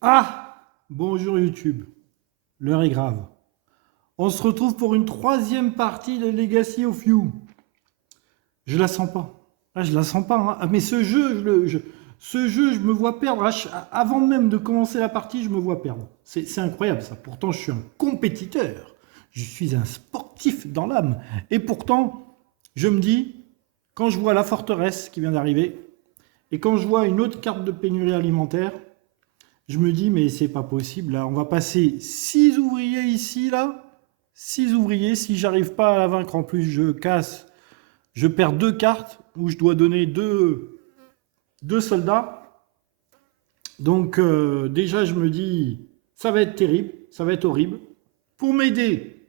Ah! Bonjour YouTube, l'heure est grave. On se retrouve pour une troisième partie de Legacy of You. Je la sens pas. Ah, je la sens pas, hein. Ah, mais ce jeu, je me vois perdre. Avant même de commencer la partie, je me vois perdre. C'est incroyable ça. Pourtant, je suis un compétiteur. Je suis un sportif dans l'âme. Et pourtant, je me dis, quand je vois la forteresse qui vient d'arriver, et quand je vois une autre carte de pénurie alimentaire, je me dis, mais c'est pas possible, là. On va passer 6 ouvriers ici, là. 6 ouvriers. Si j'arrive pas à la vaincre, en plus, je casse. Je perds 2 cartes où je dois donner deux soldats. Donc, déjà, je me dis, ça va être terrible. Ça va être horrible. Pour m'aider,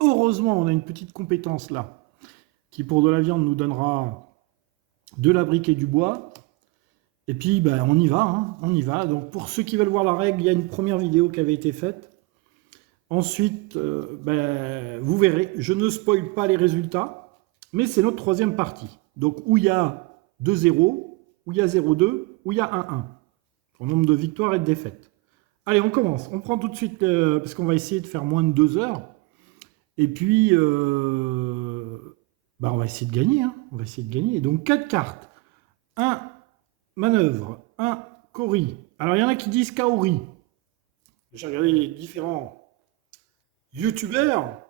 heureusement, on a une petite compétence là qui, pour de la viande, nous donnera de la brique et du bois. Et puis, ben, on y va, hein, on y va. Donc, pour ceux qui veulent voir la règle, il y a une première vidéo qui avait été faite. Ensuite, ben, vous verrez, je ne spoil pas les résultats, mais c'est notre troisième partie. Donc, où il y a 2-0, où il y a 0-2, où il y a 1-1. Au nombre de victoires et de défaites. Allez, on commence. On prend tout de suite, parce qu'on va essayer de faire moins de 2 heures. Et puis, ben, on va essayer de gagner. Hein. On va essayer de gagner. Donc, 4 cartes. 1 manœuvre, 1 Kori. Alors, il y en a qui disent Kaori. J'ai regardé les différents youtubeurs.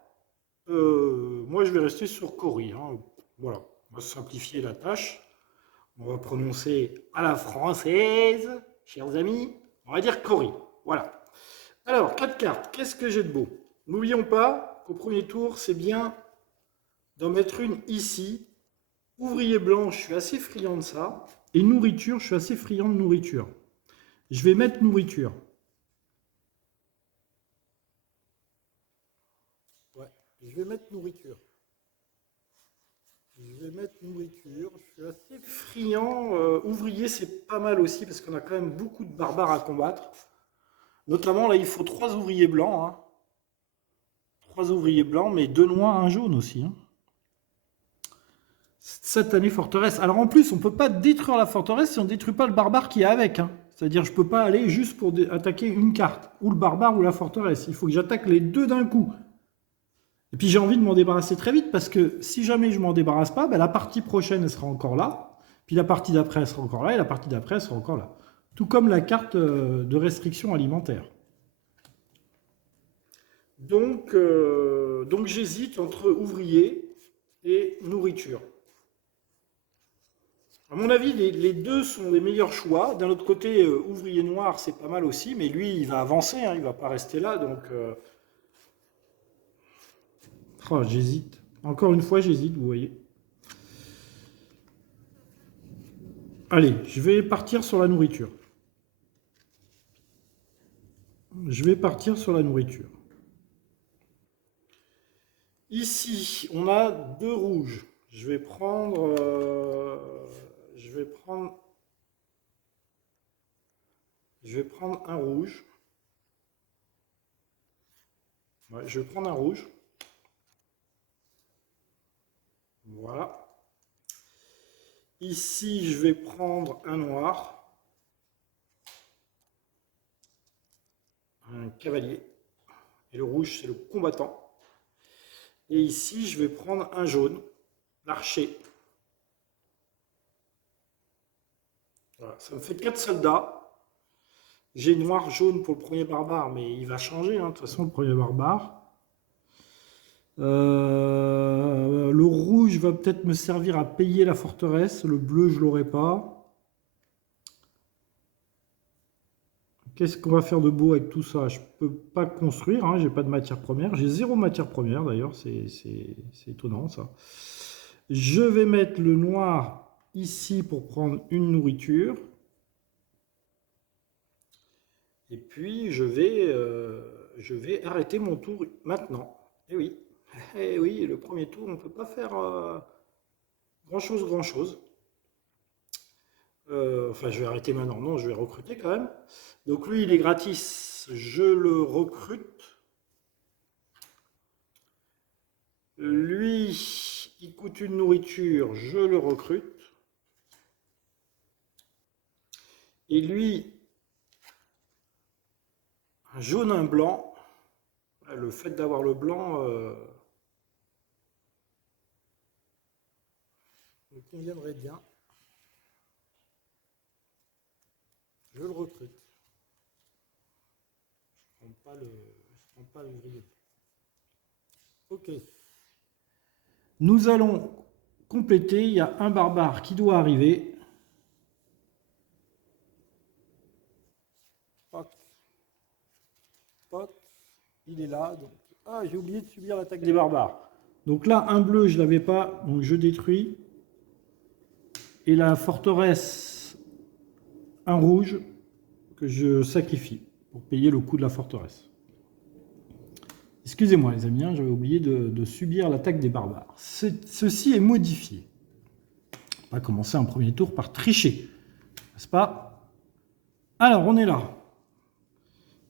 Moi, je vais rester sur Cory. Hein. Voilà, on va simplifier la tâche. On va prononcer à la française, chers amis. On va dire Cory. Voilà. Alors, 4 cartes. Qu'est-ce que j'ai de beau? N'oublions pas qu'au premier tour, c'est bien d'en mettre une ici. Ouvrier blanc, je suis assez friand de ça. Et nourriture, je suis assez friand de nourriture. Je vais mettre nourriture. Ouais, je vais mettre nourriture. Je vais mettre nourriture. Je suis assez friand. Ouvrier, c'est pas mal aussi parce qu'on a quand même beaucoup de barbares à combattre. Notamment, là, il faut 3 ouvriers blancs. Hein. 3 ouvriers blancs, mais 2 noirs, un jaune aussi. Hein. Satanée forteresse. Alors en plus, on ne peut pas détruire la forteresse si on ne détruit pas le barbare qui est avec. Hein. C'est-à-dire, je ne peux pas aller juste pour attaquer une carte, ou le barbare ou la forteresse. Il faut que j'attaque les deux d'un coup. Et puis j'ai envie de m'en débarrasser très vite parce que si jamais je m'en débarrasse pas, ben, la partie prochaine elle sera encore là, puis la partie d'après elle sera encore là, et la partie d'après elle sera encore là. Tout comme la carte de restriction alimentaire. Donc j'hésite entre ouvrier et nourriture. À mon avis, les deux sont les meilleurs choix. D'un autre côté, ouvrier noir, c'est pas mal aussi, mais lui, il va avancer, hein, il va pas rester là, donc oh, j'hésite. Encore une fois, j'hésite, vous voyez. Allez, je vais partir sur la nourriture. Je vais partir sur la nourriture. Ici, on a 2 rouges. Je vais prendre un rouge. Ouais, je vais prendre un rouge. Voilà. Ici, je vais prendre un noir. Un cavalier. Et le rouge, c'est le combattant. Et ici, je vais prendre un jaune. L'archer. Voilà, ça me fait 4 soldats. J'ai noir-jaune pour le premier barbare, mais il va changer, hein, de toute façon, le premier barbare. Le rouge va peut-être me servir à payer la forteresse. Le bleu, je l'aurai pas. Qu'est-ce qu'on va faire de beau avec tout ça? Je peux pas construire, hein, j'ai pas de matière première. J'ai 0 matière première d'ailleurs, c'est étonnant ça. Je vais mettre le noir ici pour prendre une nourriture. Et puis je vais arrêter mon tour maintenant. Eh oui, eh oui, le premier tour, on ne peut pas faire grand-chose, grand-chose. Enfin, je vais arrêter maintenant. Non, je vais recruter quand même. Donc lui, il est gratis. Je le recrute. Lui, il coûte une nourriture. Je le recrute. Et lui, un jaune, un blanc. Le fait d'avoir le blanc me conviendrait bien. Je le recrute. Je ne prends pas le gris. Ok. Nous allons compléter. Il y a un barbare qui doit arriver. Poc. Poc. Il est là. Donc. Ah, j'ai oublié de subir l'attaque des barbares. Donc là, un bleu, je ne l'avais pas. Donc je détruis. Et la forteresse, un rouge que je sacrifie pour payer le coût de la forteresse. Excusez-moi les amis, hein, j'avais oublié de subir l'attaque des barbares. Ceci est modifié. On va commencer un premier tour par tricher, n'est-ce pas? Alors, on est là.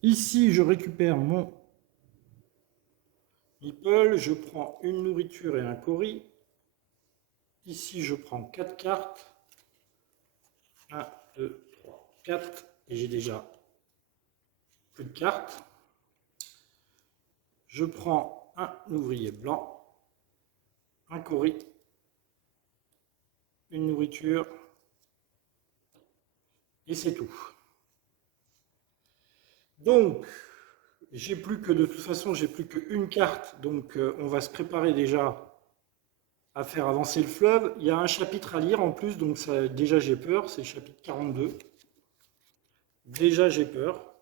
Ici, je récupère mon meeple, je prends une nourriture et un courri. Ici, je prends 4 cartes. 1, 2, 3, 4. Et j'ai déjà plus de cartes. Je prends un ouvrier blanc, un courri, une nourriture, et c'est tout. Donc, j'ai plus que, de toute façon, j'ai plus qu'une carte, donc on va se préparer déjà à faire avancer le fleuve. Il y a un chapitre à lire en plus, donc ça, déjà j'ai peur, c'est le chapitre 42. Déjà j'ai peur.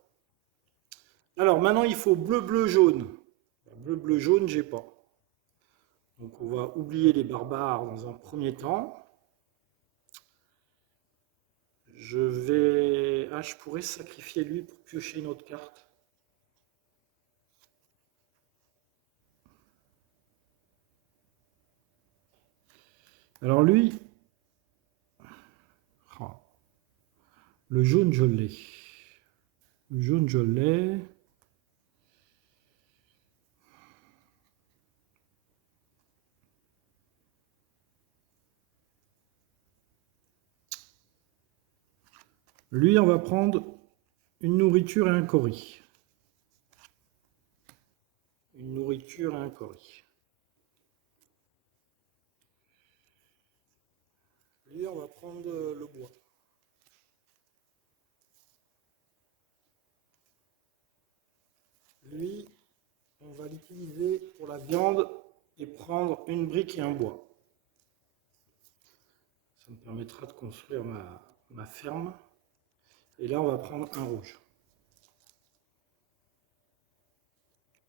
Alors maintenant il faut bleu, bleu, jaune. Bleu, bleu, jaune, j'ai pas. Donc on va oublier les barbares dans un premier temps. je pourrais sacrifier lui pour piocher une autre carte. Alors lui, oh, le jaune je l'ai. Le jaune je l'ai. Lui, on va prendre une nourriture et un courri. Une nourriture et un courri. Lui, on va prendre le bois. Lui, on va l'utiliser pour la viande et prendre une brique et un bois. Ça me permettra de construire ma ferme. Et là, on va prendre un rouge.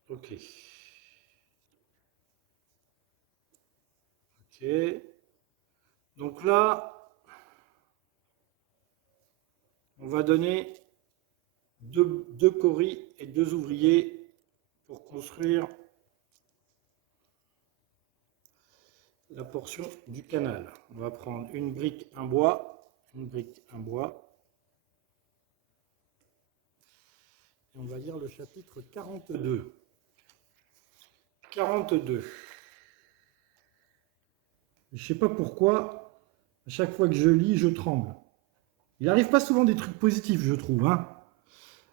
Ok. Ok. Donc là, on va donner deux coris et 2 ouvriers pour construire la portion du canal. On va prendre une brique, un bois, une brique, un bois. Et on va lire le chapitre 42. 42. Je ne sais pas pourquoi, à chaque fois que je lis, je tremble. Il n'arrive pas souvent des trucs positifs, je trouve. Hein.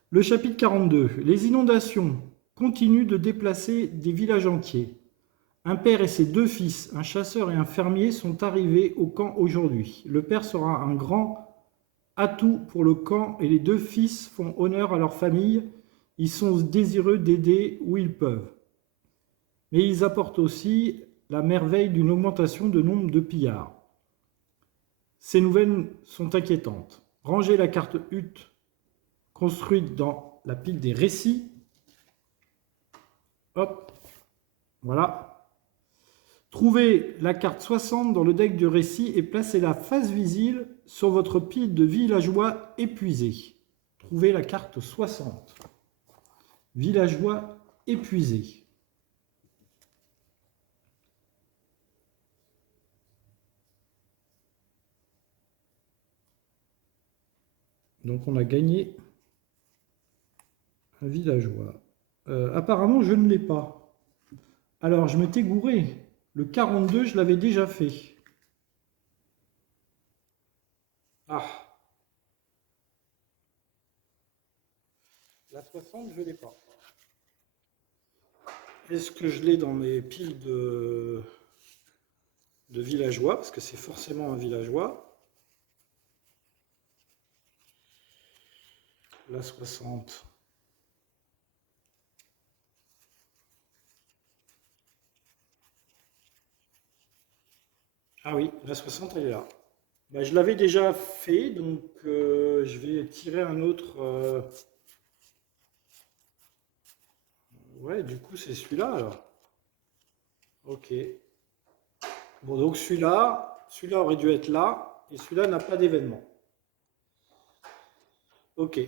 Le chapitre 42. Les inondations continuent de déplacer des villages entiers. Un père et ses 2 fils, un chasseur et un fermier, sont arrivés au camp aujourd'hui. Le père sera un grand atout pour le camp et les 2 fils font honneur à leur famille. Ils sont désireux d'aider où ils peuvent. Mais ils apportent aussi la merveille d'une augmentation de nombre de pillards. Ces nouvelles sont inquiétantes. Rangez la carte hutte construite dans la pile des récits. Hop, voilà. Trouvez la carte 60 dans le deck du récit et placez-la face visible sur votre pile de villageois épuisés. Trouvez la carte 60. Villageois épuisés. Donc on a gagné un villageois. Apparemment, je ne l'ai pas. Alors, je m'étais gouré. Le 42, je l'avais déjà fait. Ah. La 60, je ne l'ai pas. Est-ce que je l'ai dans mes piles de villageois? Parce que c'est forcément un villageois. La 60. Ah oui, la 60, elle est là. Bah, je l'avais déjà fait, donc je vais tirer un autre. Ouais, du coup, c'est celui-là alors. Ok. Bon, donc celui-là aurait dû être là, et celui-là n'a pas d'événement. Ok.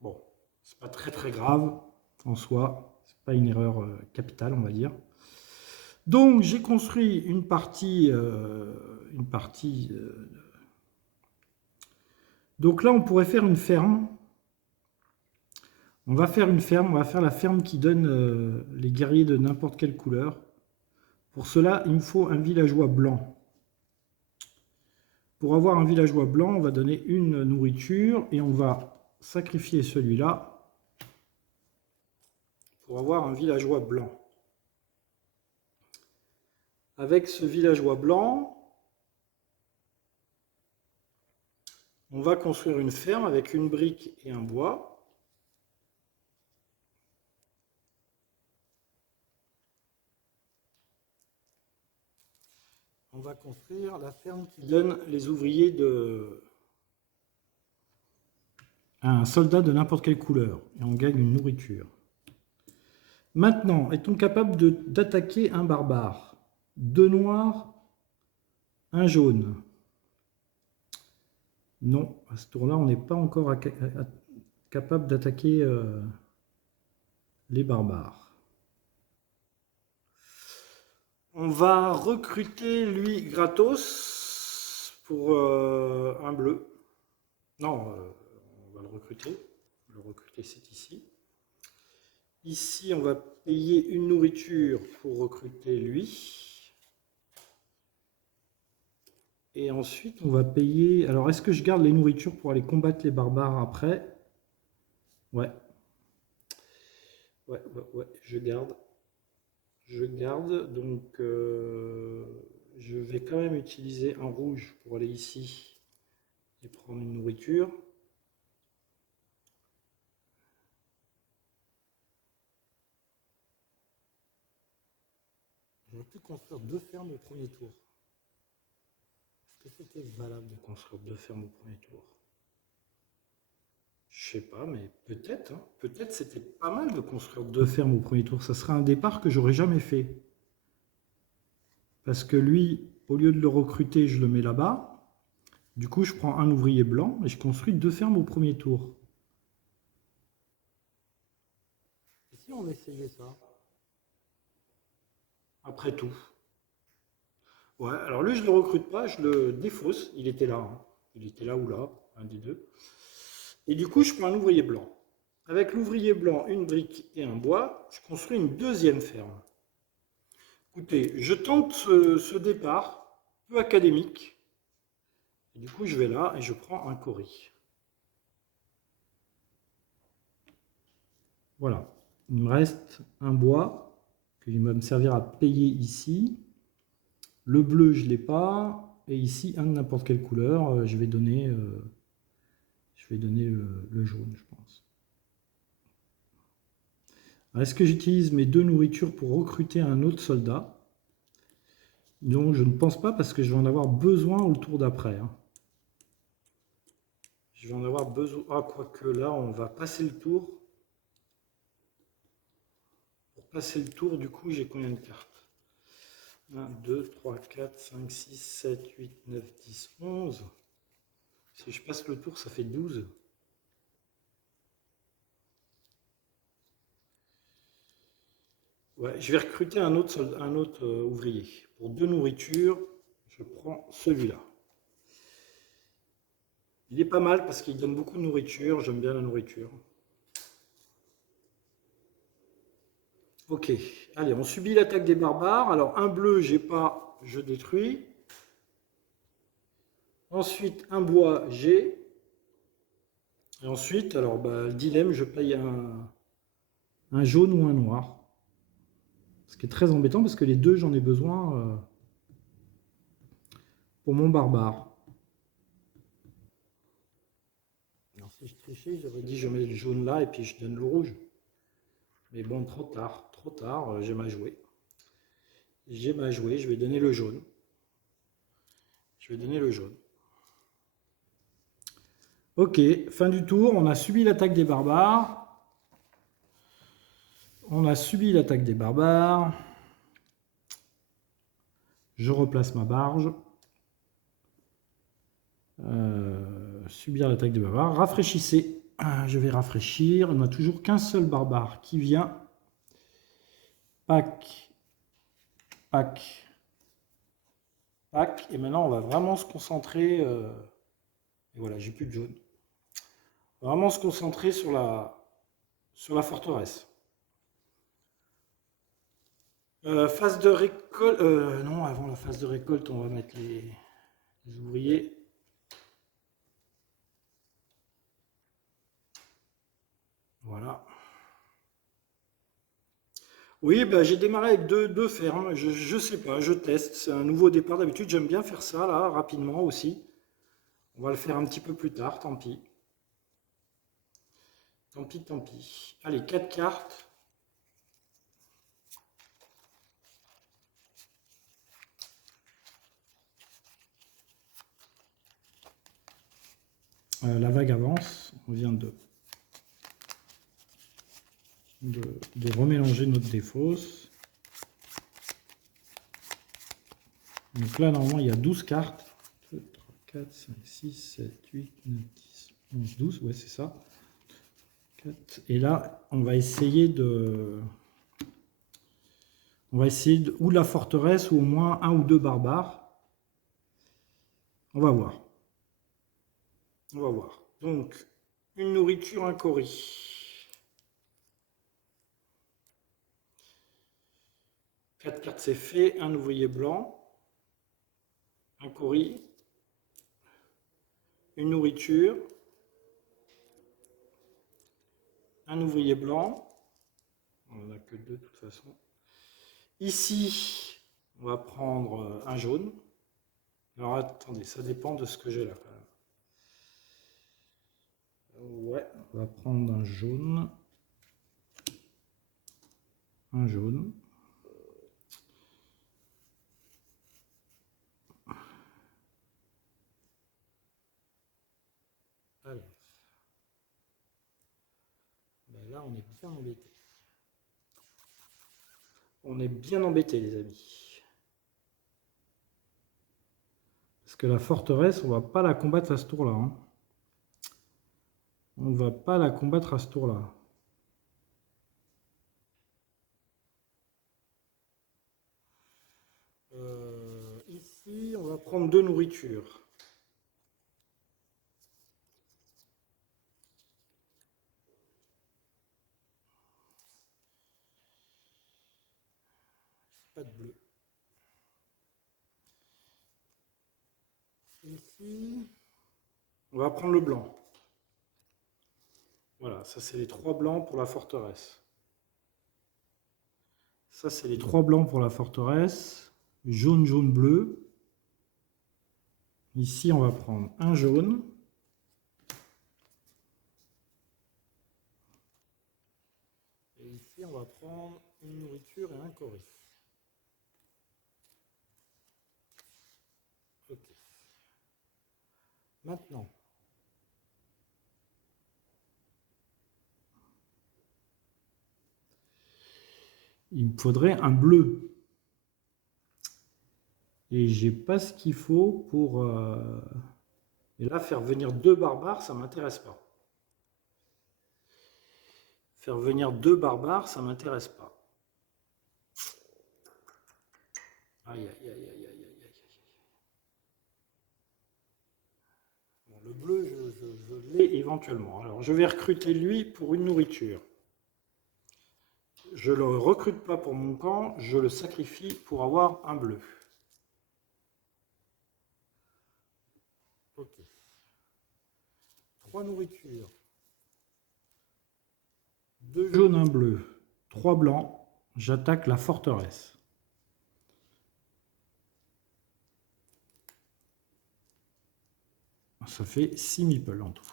Bon, c'est pas très très grave en soi. C'est pas une erreur capitale, on va dire. Donc j'ai construit une partie. Donc là, on pourrait faire une ferme. On va faire une ferme. On va faire la ferme qui donne les guerriers de n'importe quelle couleur. Pour cela, il me faut un villageois blanc. Pour avoir un villageois blanc, on va donner une nourriture et on va sacrifier celui-là pour avoir un villageois blanc. Avec ce villageois blanc, on va construire une ferme avec une brique et un bois. On va construire la ferme qui donne les ouvriers de un soldat de n'importe quelle couleur. Et on gagne une nourriture. Maintenant, est-on capable d'attaquer un barbare? Deux noirs, un jaune. Non, à ce tour-là, on n'est pas encore capable d'attaquer les barbares. On va recruter lui gratos pour un bleu. Non, on va le recruter. Le recruter, c'est ici. Ici, on va payer une nourriture pour recruter lui. Et ensuite, on va payer... Alors, est-ce que je garde les nourritures pour aller combattre les barbares après? Ouais. Ouais, je garde. Je garde, donc je vais quand même utiliser un rouge pour aller ici et prendre une nourriture. J'aurais pu construire deux fermes au premier tour. Est-ce que c'était valable de construire deux fermes au premier tour? Je sais pas, mais peut-être. Hein. Peut-être c'était pas mal de construire deux fermes au premier tour. Ça serait un départ que j'aurais jamais fait. Parce que lui, au lieu de le recruter, je le mets là-bas. Du coup, je prends un ouvrier blanc et je construis deux fermes au premier tour. Et si on essayait ça? Après tout. Ouais, alors lui, je ne le recrute pas, je le défausse. Il était là. Hein. Il était là ou là, un des deux. Et du coup, je prends un ouvrier blanc. Avec l'ouvrier blanc, une brique et un bois, je construis une deuxième ferme. Écoutez, je tente ce départ, peu académique. Et du coup, je vais là et je prends un cori. Voilà. Il me reste un bois qui va me servir à payer ici. Le bleu, je ne l'ai pas. Et ici, un de n'importe quelle couleur, je vais donner le jaune, je pense. Est-ce que j'utilise mes deux nourritures pour recruter un autre soldat? Non, je ne pense pas parce que je vais en avoir besoin au tour d'après. Hein. Je vais en avoir besoin. Ah, quoique là, on va passer le tour. Pour passer le tour, du coup, j'ai combien de cartes? 1, 2, 3, 4, 5, 6, 7, 8, 9, 10, 11. Si je passe le tour, ça fait 12. Ouais, je vais recruter un autre ouvrier. Pour deux nourritures, je prends celui-là. Il est pas mal parce qu'il donne beaucoup de nourriture. J'aime bien la nourriture. Ok, allez, on subit l'attaque des barbares. Alors, un bleu, j'ai pas, je détruis. Ensuite, un bois, j'ai. Et ensuite, alors le dilemme, je paye un jaune ou un noir. Ce qui est très embêtant parce que les deux, j'en ai besoin pour mon barbare. Alors si je trichais, j'aurais dit je mets le jaune là et puis je donne le rouge. Mais bon, trop tard, j'ai mal joué. J'ai mal joué, je vais donner le jaune. Je vais donner le jaune. Ok, fin du tour, on a subi l'attaque des barbares. On a subi l'attaque des barbares. Je replace ma barge. Subir l'attaque des barbares. Rafraîchissez. Je vais rafraîchir. On n'a toujours qu'un seul barbare qui vient. Pac. Pac. Pac. Et maintenant, on va vraiment se concentrer. Et voilà, j'ai plus de jaune. Vraiment se concentrer sur la forteresse. Phase de récolte. Non, avant la phase de récolte, on va mettre les ouvriers. Voilà. Oui, j'ai démarré avec deux fermes. Je sais pas, je teste. C'est un nouveau départ. D'habitude, j'aime bien faire ça là, rapidement aussi. On va le faire un petit peu plus tard, tant pis. Tant pis, tant pis. Allez, 4 cartes. La vague avance. On vient de remélanger notre défausse. Donc là, normalement, il y a 12 cartes. 2, 3, 4, 5, 6, 7, 8, 9, 10, 11, 12. Ouais, c'est ça. 4. Et là, on va essayer de... ou la forteresse, ou au moins un ou deux barbares. On va voir. On va voir. Donc, une nourriture, un cori. 4 cartes, c'est fait. Un ouvrier blanc. Un cori. Une nourriture. Un ouvrier blanc. On n'en a que deux de toute façon. Ici, on va prendre un jaune. Alors attendez, ça dépend de ce que j'ai là quand même. Ouais, on va prendre un jaune. Un jaune. Alors. Là, on est bien embêté. On est bien embêté, les amis. Parce que la forteresse, on va pas la combattre à ce tour-là. Hein. On va pas la combattre à ce tour-là. Ici, on va prendre deux nourritures. Pas de bleu. Ici, on va prendre le blanc. Voilà, ça c'est les 3 blancs pour la forteresse. Ça c'est les 3 blancs pour la forteresse. Jaune, jaune, bleu. Ici, on va prendre un jaune. Et ici, on va prendre une nourriture et un cori. Ok. Maintenant, il me faudrait un bleu. Et j'ai pas ce qu'il faut pour... Et là, faire venir deux barbares, ça m'intéresse pas. Faire venir deux barbares, ça m'intéresse pas. Aïe, aïe, aïe, aïe, aïe, aïe, aïe. Bon, le bleu, je l'ai éventuellement. Alors, je vais recruter lui pour une nourriture. Je ne le recrute pas pour mon camp, je le sacrifie pour avoir un bleu. Ok. 3 nourritures. 2 jaunes, 1 bleu, 3 blancs. J'attaque la forteresse. Ça fait 6 meeples en tout.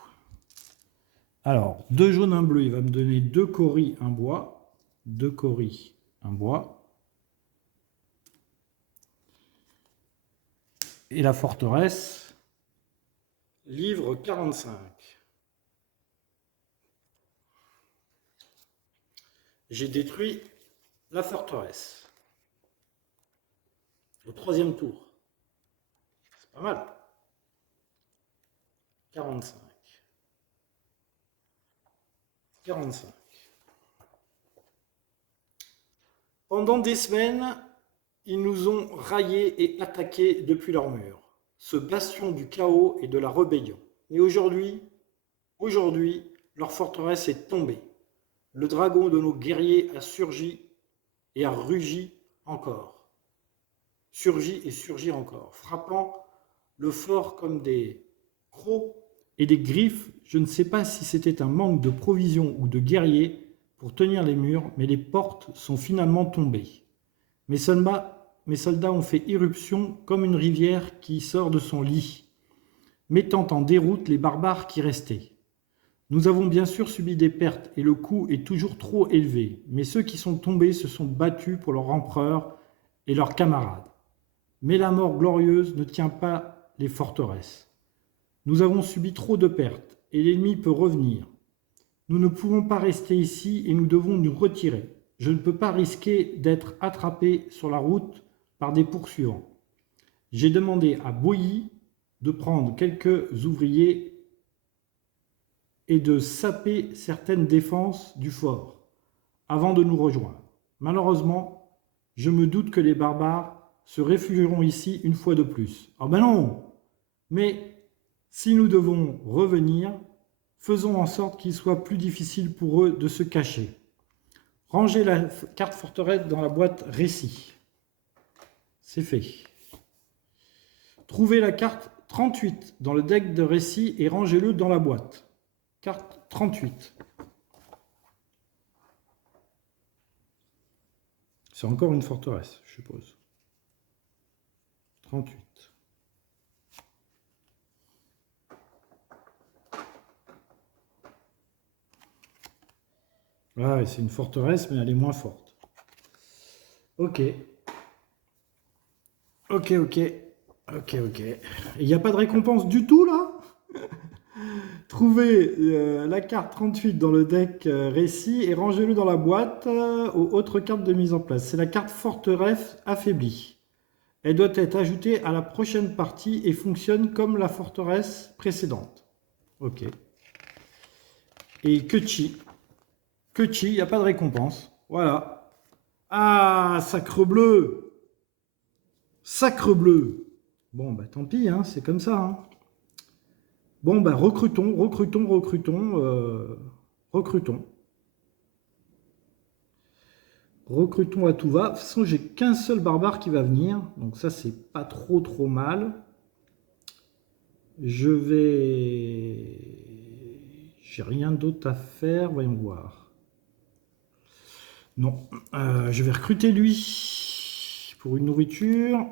Alors, 2 jaunes, 1 bleu, il va me donner 2 coris, 1 bois. 2 coris, 1 bois. Et la forteresse, livre 45. J'ai détruit la forteresse. Au 3e tour. C'est pas mal. 45. 45. Pendant des semaines, ils nous ont raillés et attaqués depuis leur mur, ce bastion du chaos et de la rébellion. Et aujourd'hui, leur forteresse est tombée. Le dragon de nos guerriers a surgi et a rugi encore. Surgit et surgit encore, frappant le fort comme des crocs et des griffes. Je ne sais pas si c'était un manque de provisions ou de guerriers pour tenir les murs, mais les portes sont finalement tombées. Mes soldats ont fait irruption comme une rivière qui sort de son lit, mettant en déroute les barbares qui restaient. Nous avons bien sûr subi des pertes et le coût est toujours trop élevé, mais ceux qui sont tombés se sont battus pour leur empereur et leurs camarades. Mais la mort glorieuse ne tient pas les forteresses. Nous avons subi trop de pertes et l'ennemi peut revenir. Nous ne pouvons pas rester ici et nous devons nous retirer. Je ne peux pas risquer d'être attrapé sur la route par des poursuivants. J'ai demandé à Boilly de prendre quelques ouvriers et de saper certaines défenses du fort avant de nous rejoindre. Malheureusement, je me doute que les barbares se réfugieront ici une fois de plus. Ah ben non! Mais si nous devons revenir, faisons en sorte qu'il soit plus difficile pour eux de se cacher. Rangez la carte forteresse dans la boîte récit. C'est fait. Trouvez la carte 38 dans le deck de récit et rangez-le dans la boîte. Carte 38. C'est encore une forteresse, je suppose. 38. Ah, c'est une forteresse, mais elle est moins forte. Ok. Ok. Il n'y a pas de récompense du tout, là? Trouvez la carte 38 dans le deck récit et rangez-le dans la boîte aux autres cartes de mise en place. C'est la carte forteresse affaiblie. Elle doit être ajoutée à la prochaine partie et fonctionne comme la forteresse précédente. Ok. Et Kechi. Kechi, il n'y a pas de récompense. Voilà. Ah, sacre bleu! Sacre bleu! Bon, bah tant pis, hein, c'est comme ça. Hein. Bon, ben recrutons. Recrutons à tout va. De toute façon, j'ai qu'un seul barbare qui va venir. Donc ça, c'est pas trop mal. Je vais... J'ai rien d'autre à faire. Voyons voir. Non. Je vais recruter lui pour une nourriture.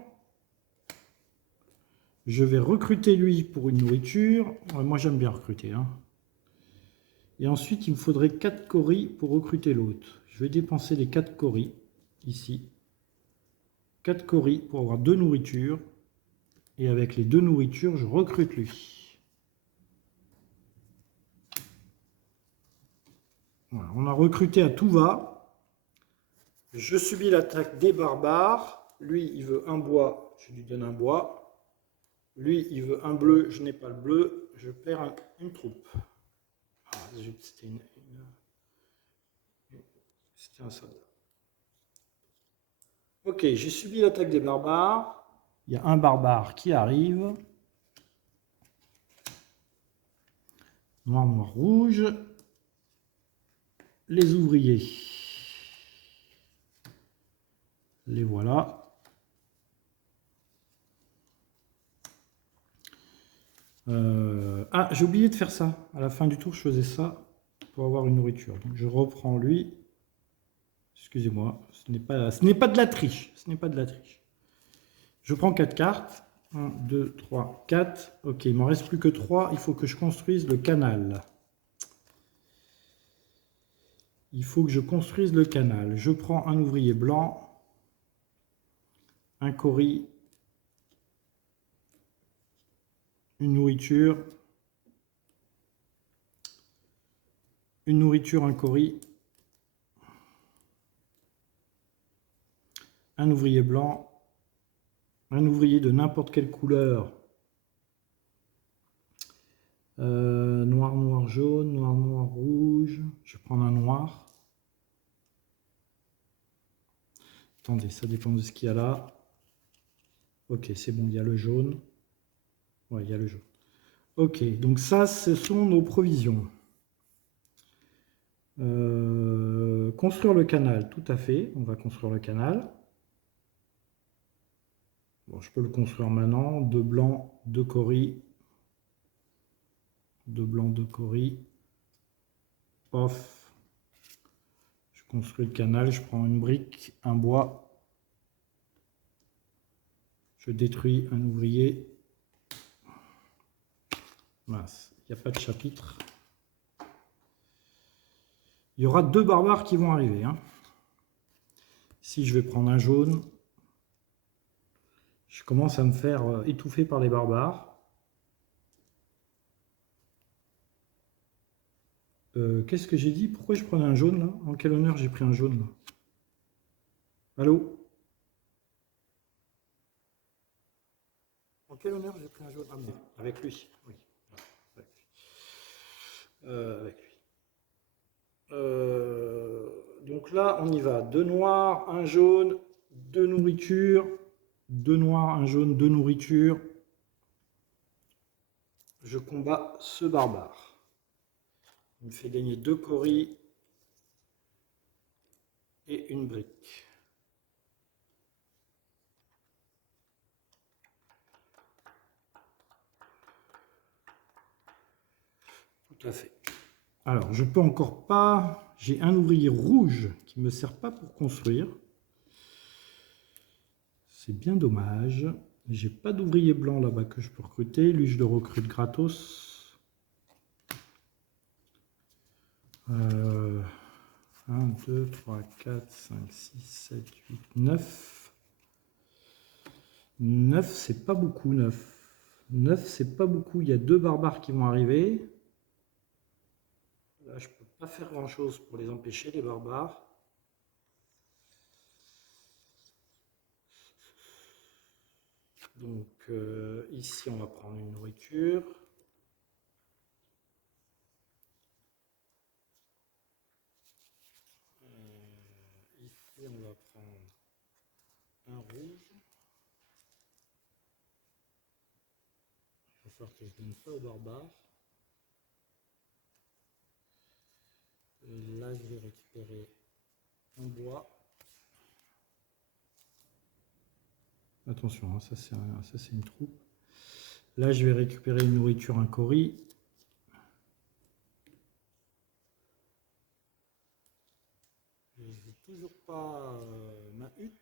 Je vais recruter lui pour une nourriture. Moi, j'aime bien recruter. Hein. Et ensuite, il me faudrait 4 coris pour recruter l'autre. Je vais dépenser les 4 coris, ici. 4 coris pour avoir 2 nourritures. Et avec les 2 nourritures, je recrute lui. Voilà, on a recruté à tout va. Je subis l'attaque des barbares. Lui, il veut un bois, je lui donne un bois. Lui, il veut un bleu, je n'ai pas le bleu. Je perds une troupe. Ah, c'était c'était un soldat. Ok, j'ai subi l'attaque des barbares. Il y a un barbare qui arrive. Noir, rouge. Les ouvriers. Les voilà. Ah, j'ai oublié de faire ça. À la fin du tour, je faisais ça. pour avoir une nourriture. Donc je reprends lui. Excusez-moi, ce n'est pas de la triche. Ce n'est pas de la triche. Je prends 4 cartes. 1, 2, 3, 4. Ok, il m'en reste plus que 3. Il faut que je construise le canal. Il faut que je construise le canal. Je prends un ouvrier blanc, un cori, une nourriture, un cori, un ouvrier blanc, un ouvrier de n'importe quelle couleur, noir, noir, jaune, noir, noir, rouge. Je vais prendre un noir. Attendez, ça dépend de ce qu'il y a là. Ok, c'est bon, il y a le jaune. Ouais, il y a le jaune. Ok, donc ça, ce sont nos provisions. Construire le canal, tout à fait. On va construire le canal. Bon, je peux le construire maintenant. 2 blancs, 2 coris. 2 blancs, 2 coris. Off. Je construis le canal, je prends une brique, un bois. Je détruis un ouvrier. Mince, il n'y a pas de chapitre. Il y aura 2 barbares qui vont arriver. Hein. Ici, je vais prendre un jaune. Je commence à me faire étouffer par les barbares. Qu'est-ce que j'ai dit? Pourquoi je prenais un jaune là? En quel honneur j'ai pris un jaune là? Allô? En quel honneur j'ai pris un jaune? Ah mais avec lui, oui. Avec lui. Avec lui. Donc là, on y va. 2 noirs, un jaune, 2 nourritures. 2 noirs, un jaune, 2 nourritures. Je combats ce barbare. Il me fait gagner 2 coris et une brique. Tout à fait. Alors, je peux encore pas... J'ai un ouvrier rouge qui ne me sert pas pour construire. C'est bien dommage. J'ai pas d'ouvrier blanc là-bas que je peux recruter. Lui, je le recrute gratos. 1, 2, 3, 4, 5, 6, 7, 8, 9. 9, c'est pas beaucoup, 9. 9, c'est pas beaucoup. Il y a 2 barbares qui vont arriver. Là, je peux pas faire grand-chose pour les empêcher, les barbares. Donc, ici, on va prendre une nourriture. Ici, on va prendre un rouge. Il va falloir que je ne donne pas aux barbares. Là, je vais récupérer un bois. Attention, hein, ça c'est une troupe. Là, je vais récupérer une nourriture, un cori. Je n'ai toujours pas ma hutte.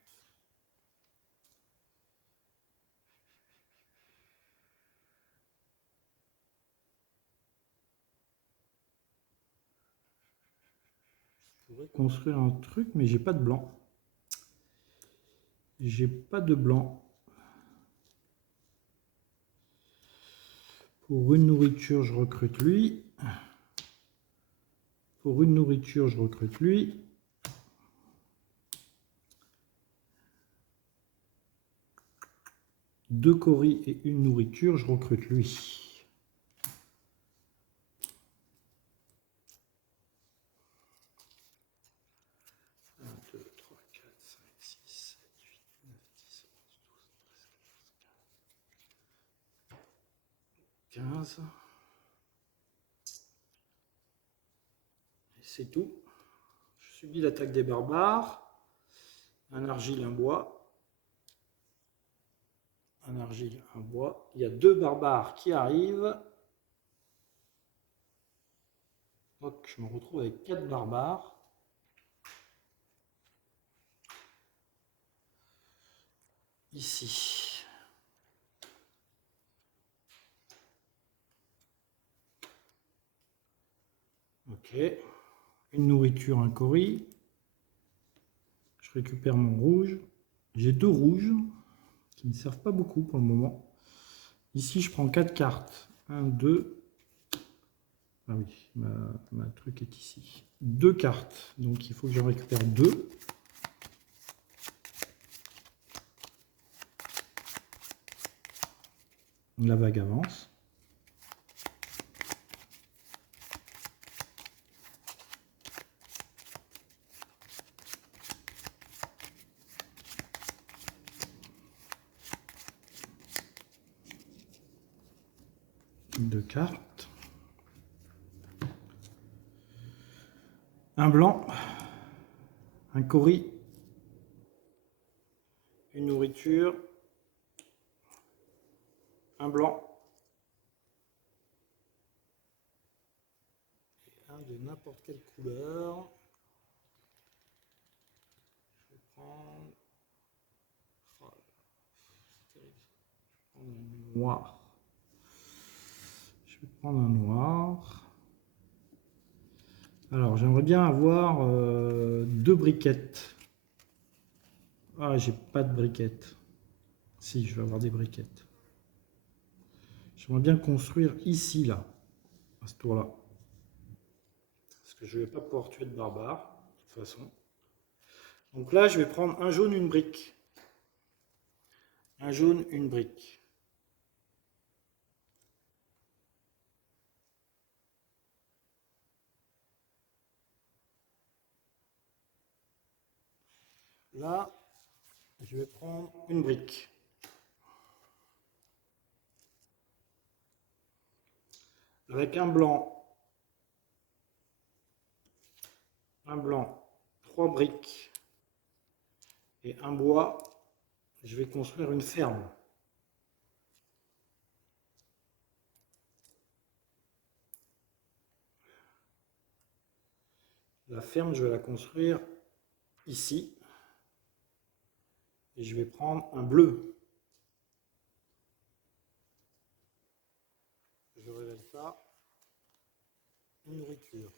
Je pourrais construire un truc, mais j'ai pas de blanc. J'ai pas de blanc. Pour une nourriture, je recrute lui. Pour une nourriture, je recrute lui. Deux coris et une nourriture, je recrute lui. C'est tout. Je subis l'attaque des barbares. Un argile, un bois. Un argile, un bois. Il y a 2 barbares qui arrivent. Donc je me retrouve avec 4 barbares. Ici. Ok. Une nourriture, un cori. Je récupère mon rouge. J'ai 2 rouges qui ne servent pas beaucoup pour le moment. Ici, je prends 4 cartes. 1, 2. Ah oui, ma truc est ici. 2 cartes. Donc il faut que je récupère 2. La vague avance. Deux cartes. Un blanc. Un cori. Une nourriture. Un blanc. Et un de n'importe quelle couleur. Je vais prendre... Oh, c'est terrible. Je vais prendre un noir. Je vais prendre un noir. Alors, j'aimerais bien avoir 2 briquettes. Ah, j'ai pas de briquettes. Si, je vais avoir des briquettes. J'aimerais bien construire ici, là, à ce tour-là. Parce que je ne vais pas pouvoir tuer de barbares, de toute façon. Donc là, je vais prendre un jaune, une brique. Un jaune, une brique. Là, je vais prendre une brique. Avec un blanc, 3 briques et un bois, je vais construire une ferme. La ferme, je vais la construire ici. Et je vais prendre un bleu. Je révèle ça. Une nourriture.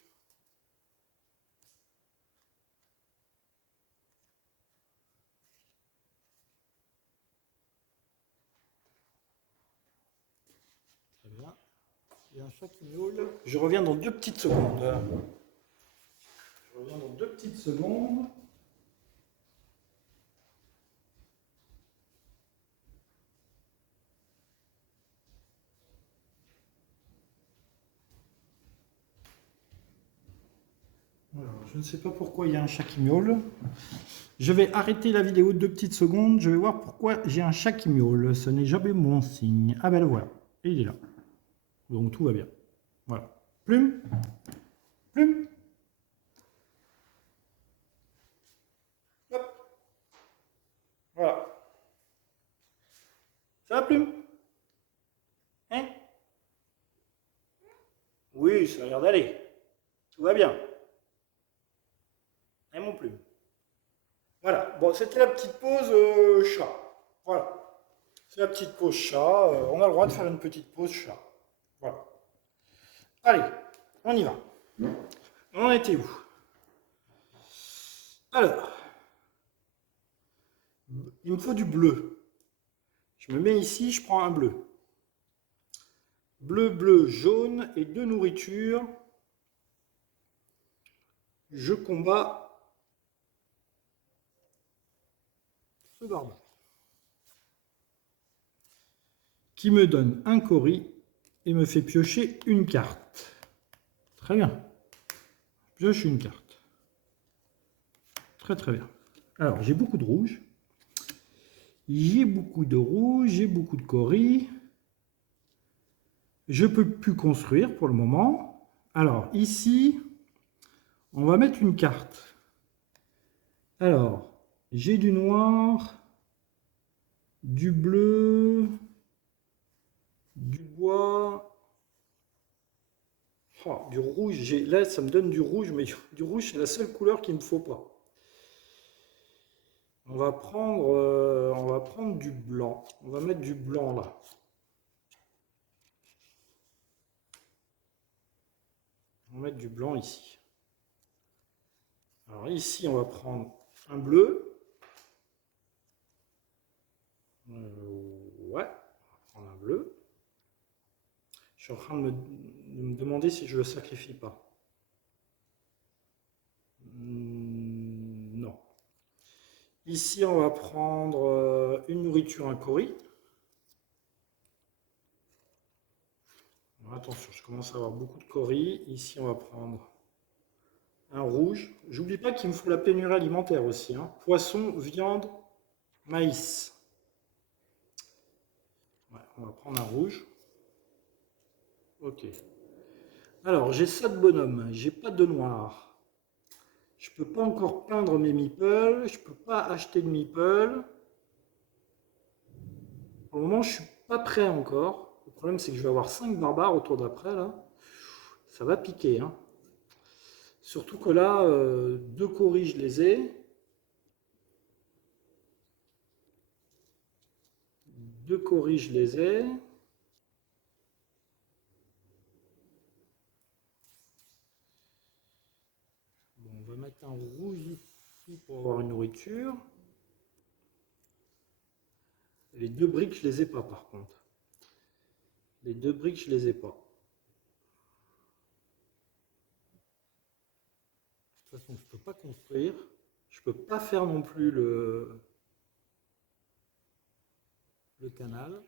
Très bien. Il y a un chat qui miaule. Je reviens dans 2 petites secondes. Je reviens dans 2 petites secondes. Alors, je ne sais pas pourquoi il y a un chat qui miaule. Je vais arrêter la vidéo de 2 petites secondes. Je vais voir pourquoi j'ai un chat qui miaule. Ce n'est jamais bon signe. Ah ben le voilà. Et il est là. Donc tout va bien. Voilà. Plume. Plume. Hop. Voilà. Ça va, Plume? Hein? Oui, ça a l'air d'aller. Tout va bien. Et mon Plume. Voilà. Bon, c'était la petite pause chat. Voilà. C'est la petite pause chat. On a le droit de faire une petite pause chat. Voilà. Allez, on y va. On était où? Alors, il me faut du bleu. Je me mets ici, je prends un bleu. Bleu, bleu, jaune et 2 nourritures. Je combats ce barbare. Qui me donne un cori et me fait piocher une carte. Très bien. Pioche une carte. Très très bien. Alors, j'ai beaucoup de rouge. J'ai beaucoup de rouge, j'ai beaucoup de cori. Je ne peux plus construire pour le moment. Alors, ici, on va mettre une carte. Alors, j'ai du noir, du bleu, du bois. Oh, du rouge, là ça me donne du rouge, mais du rouge c'est la seule couleur qu'il ne me faut pas. On va prendre du blanc. On va mettre du blanc là. On va mettre du blanc ici. Alors ici, on va prendre un bleu. Ouais, on va prendre un bleu. Je suis en train de me demander si je le sacrifie pas. Non. Ici, on va prendre une nourriture incorie. Attention, je commence à avoir beaucoup de coris. Ici, on va prendre un rouge. J'oublie pas qu'il me faut la pénurie alimentaire aussi. Hein. Poisson, viande, maïs. Ouais, on va prendre un rouge. Ok. Alors, j'ai ça de bonhomme. J'ai pas de noir. Je peux pas encore peindre mes meeples. Je peux pas acheter de meeples. Pour le moment, je suis pas prêt encore. Le problème, c'est que je vais avoir 5 barbares autour d'après là. Ça va piquer. Hein. Surtout que là, 2 coris, je les ai. 2 coris, je les ai. Bon, on va mettre un rouge ici pour avoir une nourriture. Les 2 briques, je les ai pas par contre. Les 2 briques, je les ai pas. De toute façon, je peux pas construire. Je peux pas faire non plus le canal.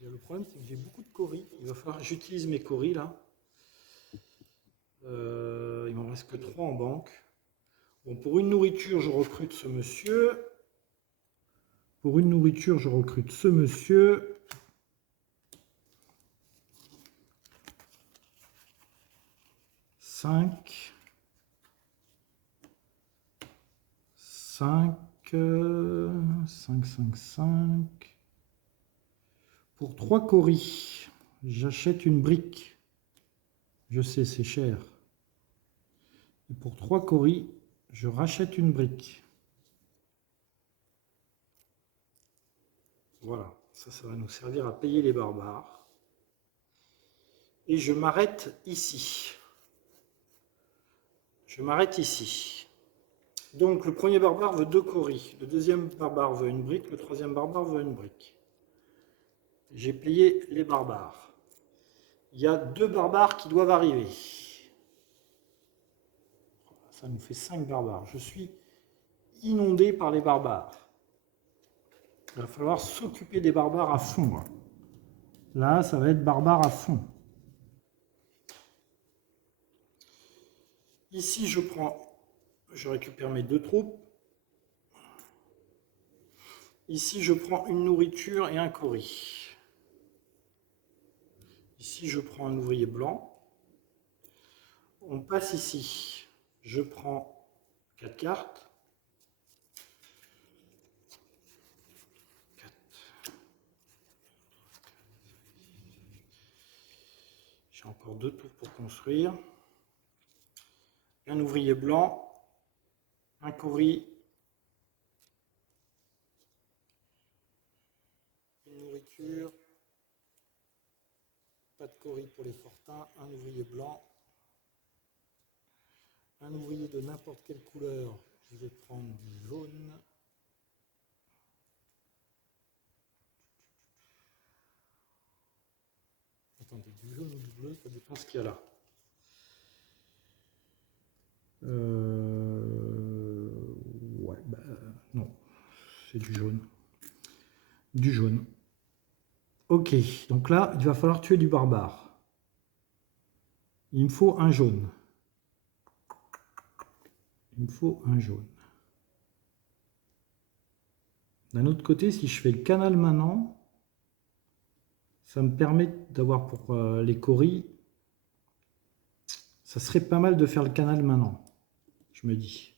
Et le problème, c'est que j'ai beaucoup de coris. Il va falloir que j'utilise mes coris là. Il m'en reste que 3 en banque. Bon, pour une nourriture, je recrute ce monsieur. Pour une nourriture, je recrute ce monsieur. Cinq. 5. 5, 5, 5. Pour 3 coris, j'achète une brique. Je sais, c'est cher. Et pour 3 coris, je rachète une brique. Voilà, ça va nous servir à payer les barbares. Et je m'arrête ici. Je m'arrête ici. Donc le premier barbare veut 2 coris, le deuxième barbare veut une brique, le troisième barbare veut une brique. J'ai payé les barbares. Il y a 2 barbares qui doivent arriver. Ça nous fait 5 barbares. Je suis inondé par les barbares. Il va falloir s'occuper des barbares à fond. Là, ça va être barbare à fond. Ici, je récupère mes 2 troupes. Ici, je prends une nourriture et un coris. Ici, je prends un ouvrier blanc. On passe ici. Je prends 4 cartes. 4. J'ai encore 2 tours pour construire. Un ouvrier blanc. Un coris. Une nourriture. Pas de coris pour les fortins. Un ouvrier blanc. Un ouvrier de n'importe quelle couleur. Je vais prendre du jaune. Attendez, du jaune ou du bleu, ça dépend ce qu'il y a là. Ouais, bah, non, c'est du jaune. Du jaune. Ok, donc là, il va falloir tuer du barbare. Il me faut un jaune. Il me faut un jaune. D'un autre côté, si je fais le canal maintenant, ça me permet d'avoir pour les coris, ça serait pas mal de faire le canal maintenant, je me dis.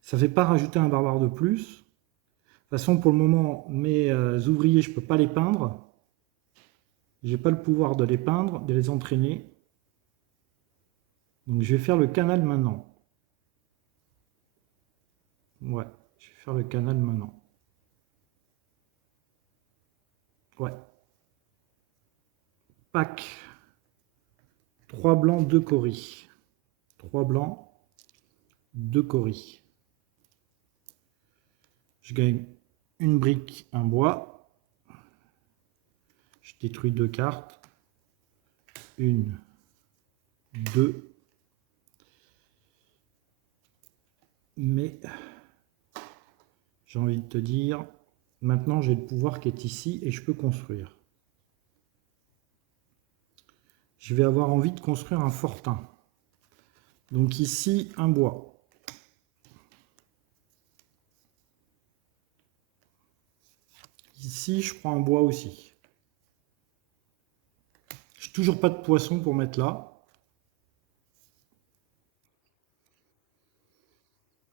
Ça ne fait pas rajouter un barbare de plus. De toute façon, pour le moment, mes ouvriers, je ne peux pas les peindre. J'ai pas le pouvoir de les peindre, de les entraîner. Donc je vais faire le canal maintenant. Ouais, je vais faire le canal maintenant. Ouais. Pack. 3 blancs, 2 coris. 3 blancs, 2 coris. Je gagne une brique, un bois. Je détruis 2 cartes. 1, 2. Mais j'ai envie de te dire, maintenant j'ai le pouvoir qui est ici et je peux construire. Je vais avoir envie de construire un fortin. Donc ici, un bois. Ici, je prends un bois aussi. Je n'ai toujours pas de poisson pour mettre là.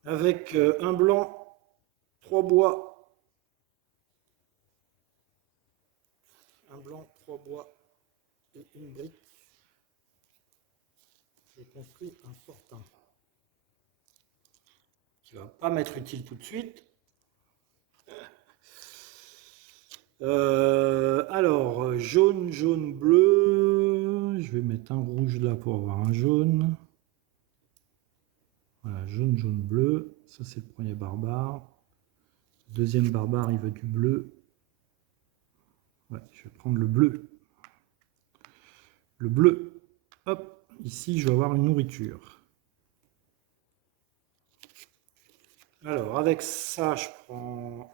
Avec un blanc, 3 bois. Un blanc, 3 bois et une brique. Je construis un fortin. Qui ne va pas m'être utile tout de suite. Alors, jaune, jaune, bleu. Je vais mettre un rouge là pour avoir un jaune. Voilà, jaune, jaune, bleu. Ça, c'est le premier barbare. Deuxième barbare, il veut du bleu. Ouais, je vais prendre le bleu. Le bleu. Hop, ici, je vais avoir une nourriture. Alors, avec ça, je prends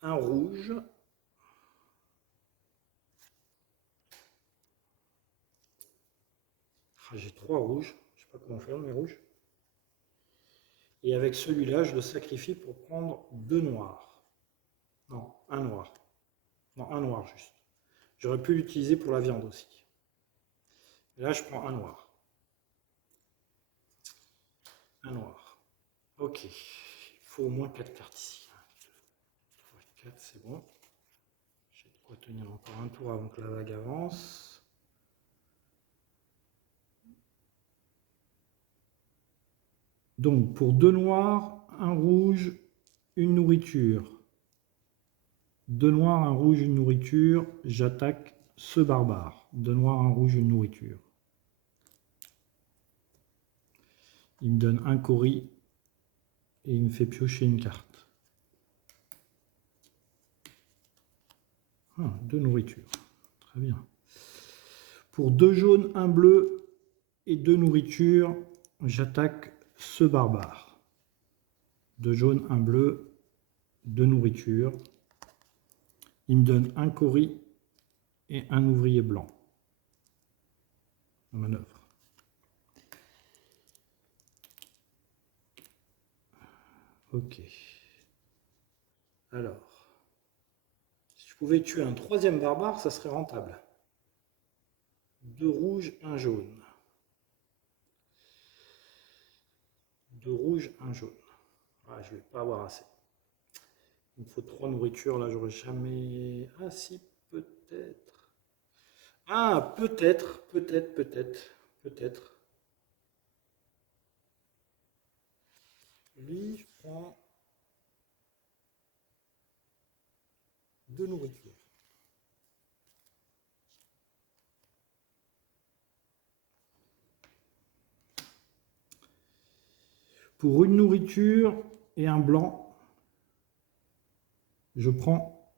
un rouge. Ah, j'ai 3 rouges. Je ne sais pas comment faire mes rouges. Et avec celui-là, je le sacrifie pour prendre 2 noirs. Non, un noir. Non, un noir juste. J'aurais pu l'utiliser pour la viande aussi. Et là, je prends un noir. Un noir. Ok. Il faut au moins 4 cartes ici. 3, 4, c'est bon. J'ai de quoi tenir encore un tour avant que la vague avance. Donc, pour 2 noirs, un rouge, une nourriture. 2 noirs, un rouge, une nourriture. J'attaque ce barbare. 2 noirs, un rouge, une nourriture. Il me donne un cori et il me fait piocher une carte. Ah, 2 nourritures. Très bien. Pour 2 jaunes, un bleu et 2 nourritures, j'attaque ce barbare. 2 jaunes, un bleu, 2 nourritures. Il me donne un cori et un ouvrier blanc. La manœuvre. Ok. Alors, si je pouvais tuer un 3e barbare, ça serait rentable. 2 rouges, un jaune. 2 rouges, un jaune. Ah, je ne vais pas avoir assez. Il me faut 3 nourritures, là j'aurais jamais... Ah si, peut-être. Ah, peut-être. Lui, je prends 2 nourritures. Pour une nourriture et un blanc, je prends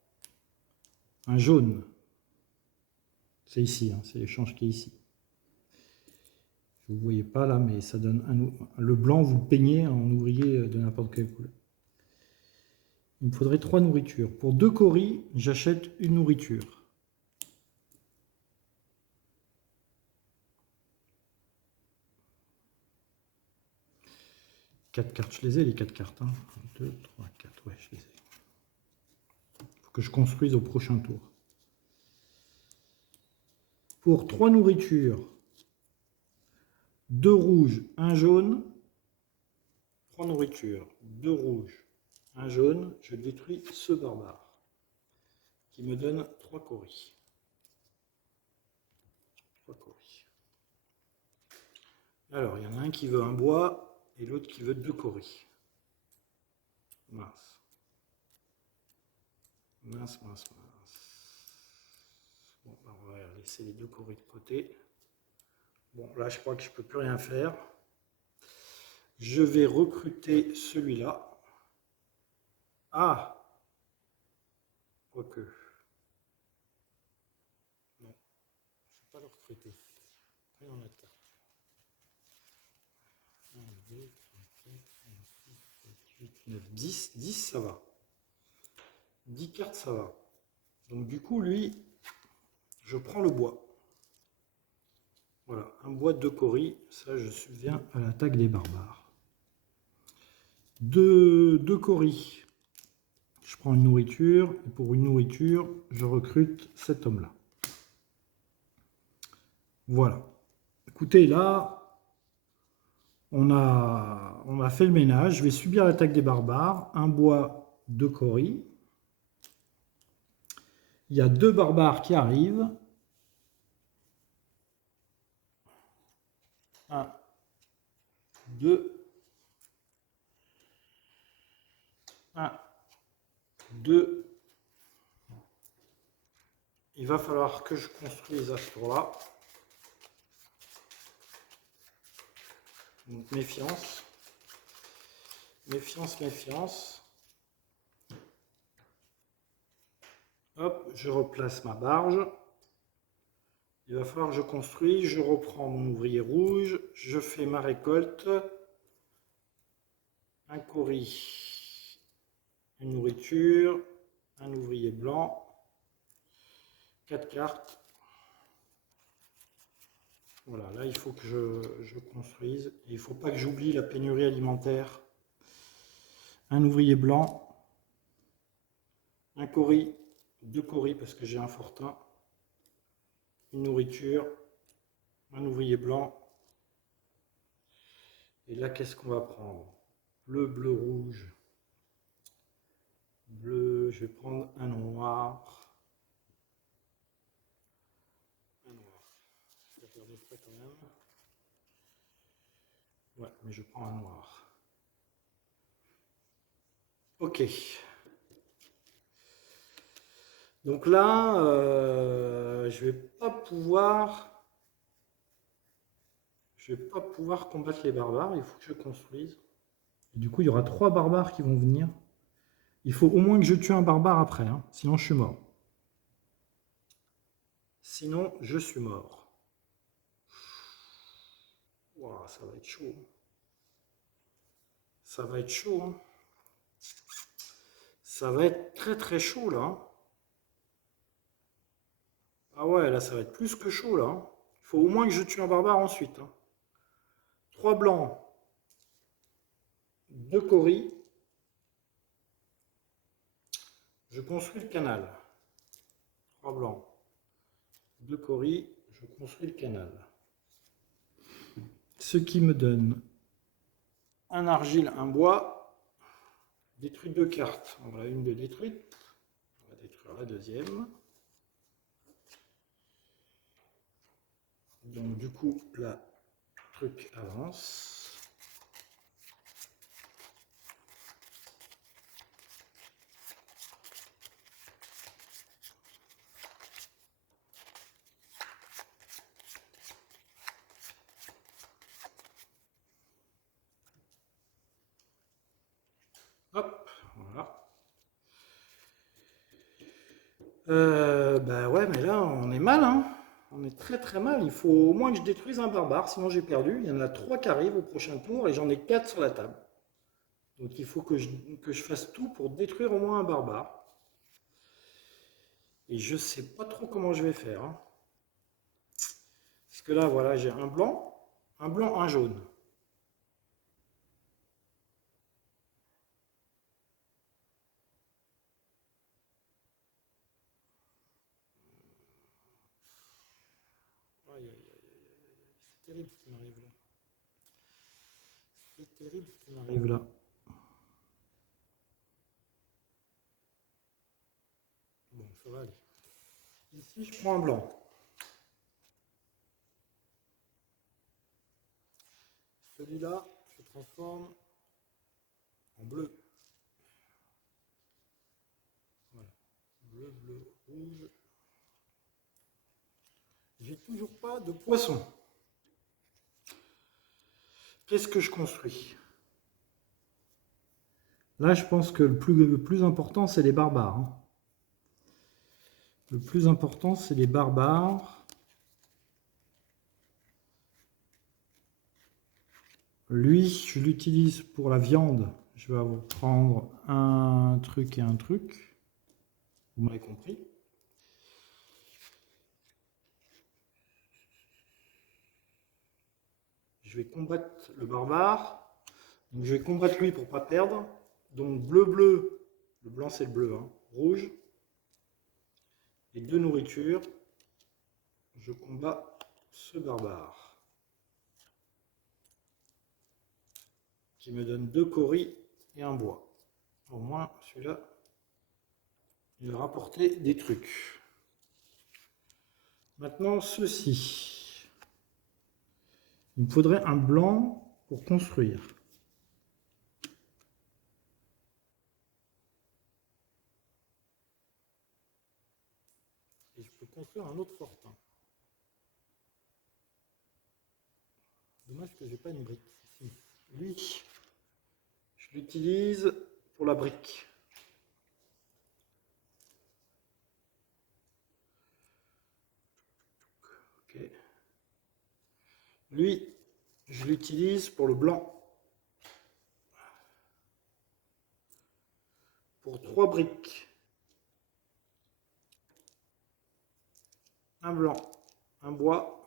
un jaune. C'est ici, hein, c'est l'échange qui est ici. Vous ne voyez pas là, mais ça donne le blanc, vous le peignez en ouvrier de n'importe quelle couleur. Il me faudrait 3 nourritures. Pour 2 coris, j'achète une nourriture. Quatre cartes, je les ai les 4 cartes. 1, 2, 3, 4, ouais, je les ai. Il faut que je construise au prochain tour. Pour 3 nourritures, 2 rouges, 1 jaune. 3 nourritures, 2 rouges, 1 jaune. Je détruis ce barbare qui me donne 3 coris. 3 coris. Alors, il y en a un qui veut un bois et l'autre qui veut 2 coris. Mince. Mince. Bon, on va laisser les 2 coris de côté. Bon, là, je crois que je ne peux plus rien faire. Je vais recruter celui-là. Ah! Quoique. Non, je ne vais pas le recruter. Après, on attaque. 1, 2, 3, 4, 5, 6, 7, 8, 9, 10. 10, ça va. 10 cartes, ça va. Donc, du coup, lui, je prends le bois. Voilà, un bois de coris. Ça, je viens à l'attaque des barbares. 2 coris. Je prends une nourriture. Et pour une nourriture, je recrute cet homme-là. Voilà. Écoutez, là, on a fait le ménage. Je vais subir l'attaque des barbares. Un bois de coris. Il y a 2 barbares qui arrivent. 1, 2. 1, 2. Il va falloir que je construise à ce tour-là. Donc méfiance. Méfiance. Hop, je replace ma barge. Il va falloir que je construise. Je reprends mon ouvrier rouge. Je fais ma récolte. Un coris. Une nourriture. Un ouvrier blanc. 4 cartes. Voilà, là il faut que je construise. Et il ne faut pas que j'oublie la pénurie alimentaire. Un ouvrier blanc. Un coris. 2 coris parce que j'ai un fortin. Une nourriture. Un ouvrier blanc. Et là, qu'est-ce qu'on va prendre? Bleu, rouge. Bleu, je vais prendre un noir. Un noir. Je vais regarder ça quand même. Ouais, mais je prends un noir. Ok. Donc là, je vais pas pouvoir combattre les barbares. Il faut que je construise. Et du coup, il y aura 3 barbares qui vont venir. Il faut au moins que je tue un barbare après, hein, sinon je suis mort. Sinon, je suis mort. Wow, ça va être chaud. Ça va être chaud. Hein. Ça va être très chaud là. Ah ouais, là ça va être plus que chaud là. Il faut au moins que je tue un barbare ensuite. 3 blancs. 2 coris. Je construis le canal. 3 blancs. 2 coris. Je construis le canal. Ce qui me donne un argile, un bois. Détruit 2 cartes. Voilà, une de détruite. On va détruire la deuxième. Donc du coup, là, le truc avance. Hop, voilà. Bah ouais, mais là, on est mal, hein. On est très mal. Il faut au moins que je détruise un barbare, sinon j'ai perdu. Il y en a 3 qui arrivent au prochain tour et j'en ai 4 sur la table. Donc il faut que je fasse tout pour détruire au moins un barbare. Et je sais pas trop comment je vais faire. Hein. Parce que là, voilà, j'ai un blanc, un jaune. Aïe, aïe, aïe, c'est terrible ce qui m'arrive là. C'est terrible ce qui m'arrive là. Bon, ça va aller. Ici, je prends un blanc. celui-là, je transforme en bleu. Voilà. Bleu, bleu, rouge. J'ai toujours pas de poisson. Qu'est-ce que je construis? Là, je pense que le plus important, c'est les barbares. Hein. Le plus important, c'est les barbares. Lui, je l'utilise pour la viande. Je vais prendre un truc et un truc. Vous m'avez compris. Je vais combattre le barbare. Donc, je vais combattre lui pour ne pas perdre. Donc bleu, bleu. Le blanc, c'est le bleu. Hein. Rouge. Et 2 nourritures. Je combats ce barbare. Qui me donne 2 coris et un bois. Au moins, celui-là, il va rapporter des trucs. Maintenant, ceci. Il me faudrait un blanc pour construire. Et je peux construire un autre fortin. Dommage que j'ai pas une brique. Lui, je l'utilise pour la brique. Ok. Lui, je l'utilise pour le blanc. Pour 3 briques. Un blanc, un bois.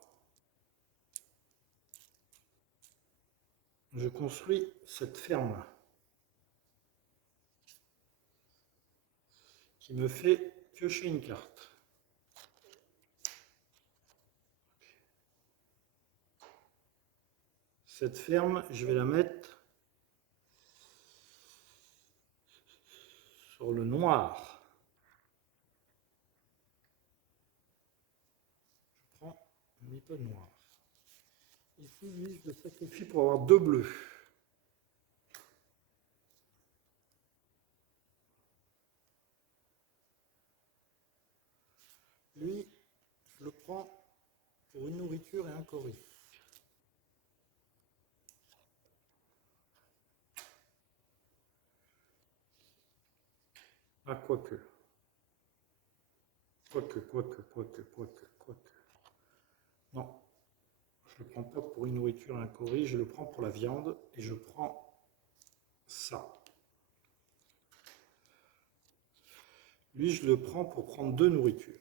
Je construis cette ferme qui me fait piocher une carte. Cette ferme, je vais la mettre sur le noir. Je prends un méthode noir. Ici, lui, je le sacrifie pour avoir 2 bleus. Lui, je le prends pour une nourriture et un coris. Ah, quoique. Quoique. Non, je ne le prends pas pour une nourriture et un coris, je le prends pour la viande et je prends ça. Lui, je le prends pour prendre 2 nourritures.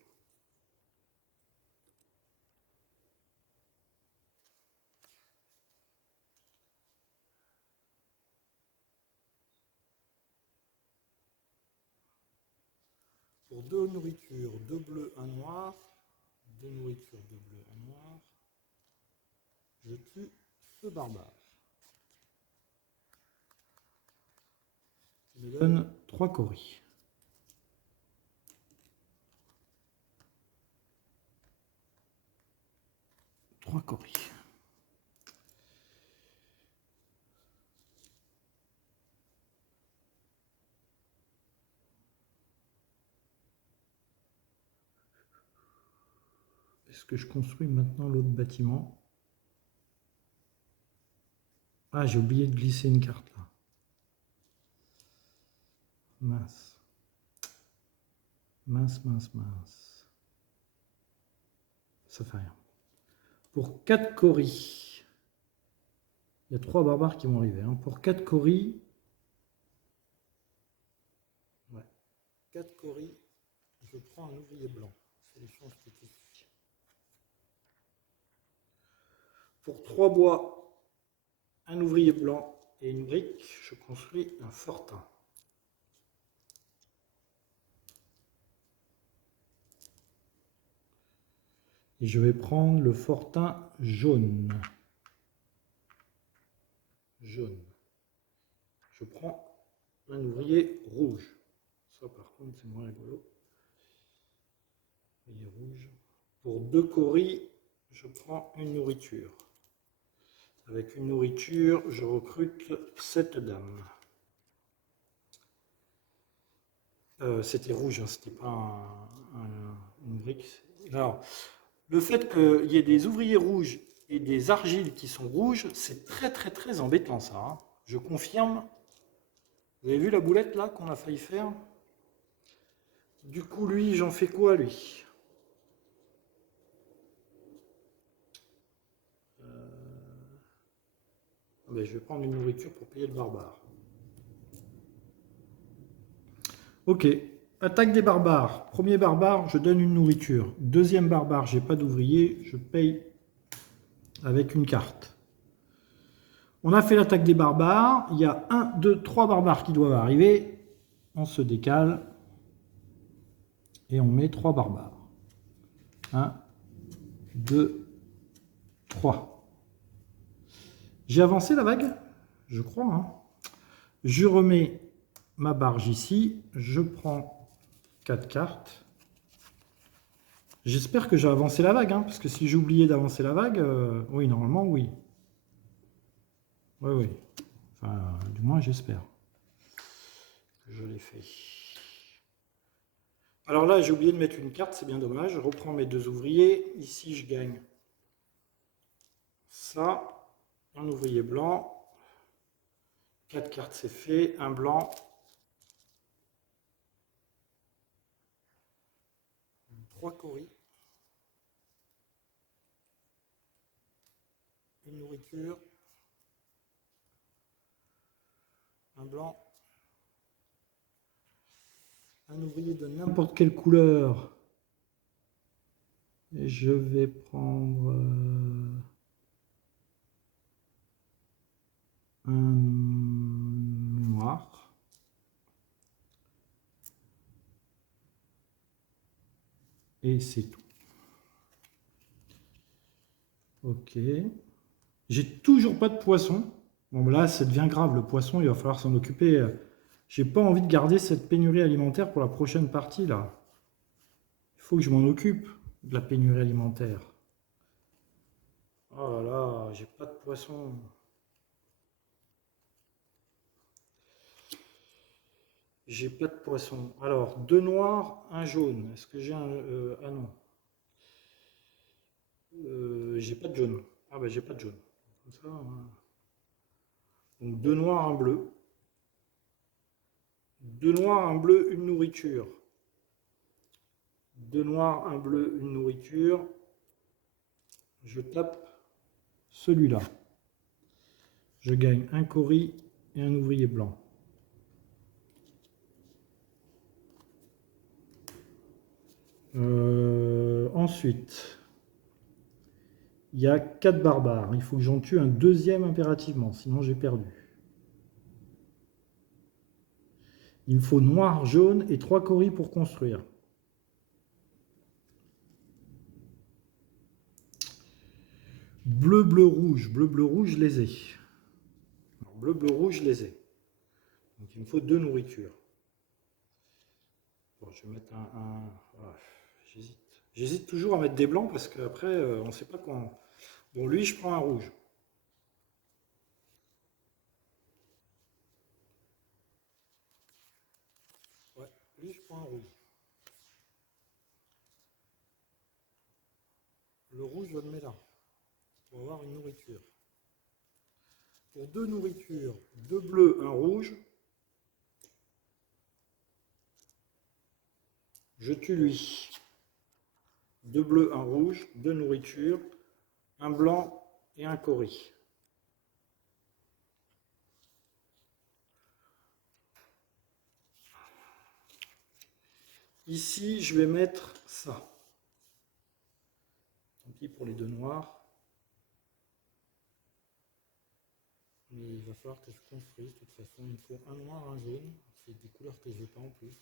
Pour 2 nourritures, 2 bleus, 1 noir. 2 nourritures, 2 bleus, 1 noir. Je tue ce barbare. Il me donne 3 coris. Est-ce que je construis maintenant l'autre bâtiment? Ah, j'ai oublié de glisser une carte là. Mince. Ça fait rien. Pour 4 coris, il y a 3 barbares qui vont arriver. Hein. Pour 4 coris, 4 coris, je prends un ouvrier blanc. C'est l'échange qui est ici. Pour 3 bois, un ouvrier blanc et une brique, je construis un fortin. Et je vais prendre le fortin jaune. Je prends un ouvrier rouge. Ça par contre c'est moins rigolo. Ouvrier rouge. Pour 2 coris, je prends une nourriture. Avec une nourriture, je recrute cette dame. C'était rouge, hein, c'était pas une brique. Alors, le fait qu'il y ait des ouvriers rouges et des argiles qui sont rouges, c'est très très très embêtant ça, hein. Je confirme. Vous avez vu la boulette là qu'on a failli faire? Du coup, lui, j'en fais quoi lui? Ben, je vais prendre une nourriture pour payer le barbare. Ok, attaque des barbares. Premier barbare, je donne une nourriture. Deuxième barbare, j'ai pas d'ouvrier, je paye avec une carte. On a fait l'attaque des barbares. Il y a 1, 2, 3 barbares qui doivent arriver. On se décale. Et on met 3 barbares. 1, 2, 3. J'ai avancé la vague? Je crois, hein. Je remets ma barge ici. Je prends 4 cartes. J'espère que j'ai avancé la vague, hein, parce que si j'ai oublié d'avancer la vague, oui, normalement, oui. Oui, oui. Enfin, du moins, j'espère que je l'ai fait. Alors là, j'ai oublié de mettre une carte, c'est bien dommage. Je reprends mes 2 ouvriers. Ici, je gagne ça. Un ouvrier blanc. 4 cartes, c'est fait. Un blanc. 3 coris. Une nourriture. Un blanc. Un ouvrier de n'importe quelle couleur. Et je vais prendre un noir. Et c'est tout. Ok. J'ai toujours pas de poisson. Bon, là, ça devient grave. Le poisson, il va falloir s'en occuper. J'ai pas envie de garder cette pénurie alimentaire pour la prochaine partie, là. Il faut que je m'en occupe de la pénurie alimentaire. Oh là là, j'ai pas de poisson. J'ai pas de poisson. Alors, 2 noirs, un jaune. Est-ce que j'ai un... ah non. J'ai pas de jaune. Ah bah j'ai pas de jaune. Comme ça, hein. Donc 2 noirs, un bleu. 2 noirs, un bleu, une nourriture. 2 noirs, un bleu, une nourriture. Je tape celui-là. Je gagne un cori et un ouvrier blanc. Ensuite, il y a 4 barbares. Il faut que j'en tue un deuxième impérativement, sinon j'ai perdu. Il me faut noir, jaune et 3 coris pour construire. Bleu, bleu, rouge. Bleu, bleu, rouge, je les ai. Alors, bleu, bleu, rouge, je les ai. Donc il me faut 2 nourritures. Bon, je vais mettre un... Voilà, j'hésite. J'hésite toujours à mettre des blancs parce qu'après, on ne sait pas quand... Bon, lui, je prends un rouge. Ouais, lui, je prends un rouge. Le rouge, je le mets là. Pour avoir une nourriture. Pour 2 nourritures, 2 bleus, un rouge. Je tue lui. 2 bleus, un rouge, 2 nourritures, un blanc et un cori. Ici, je vais mettre ça. Tant pis pour les 2 noirs. Mais il va falloir que je construise. De toute façon, il me faut un noir, un jaune. C'est des couleurs que je n'ai pas en plus.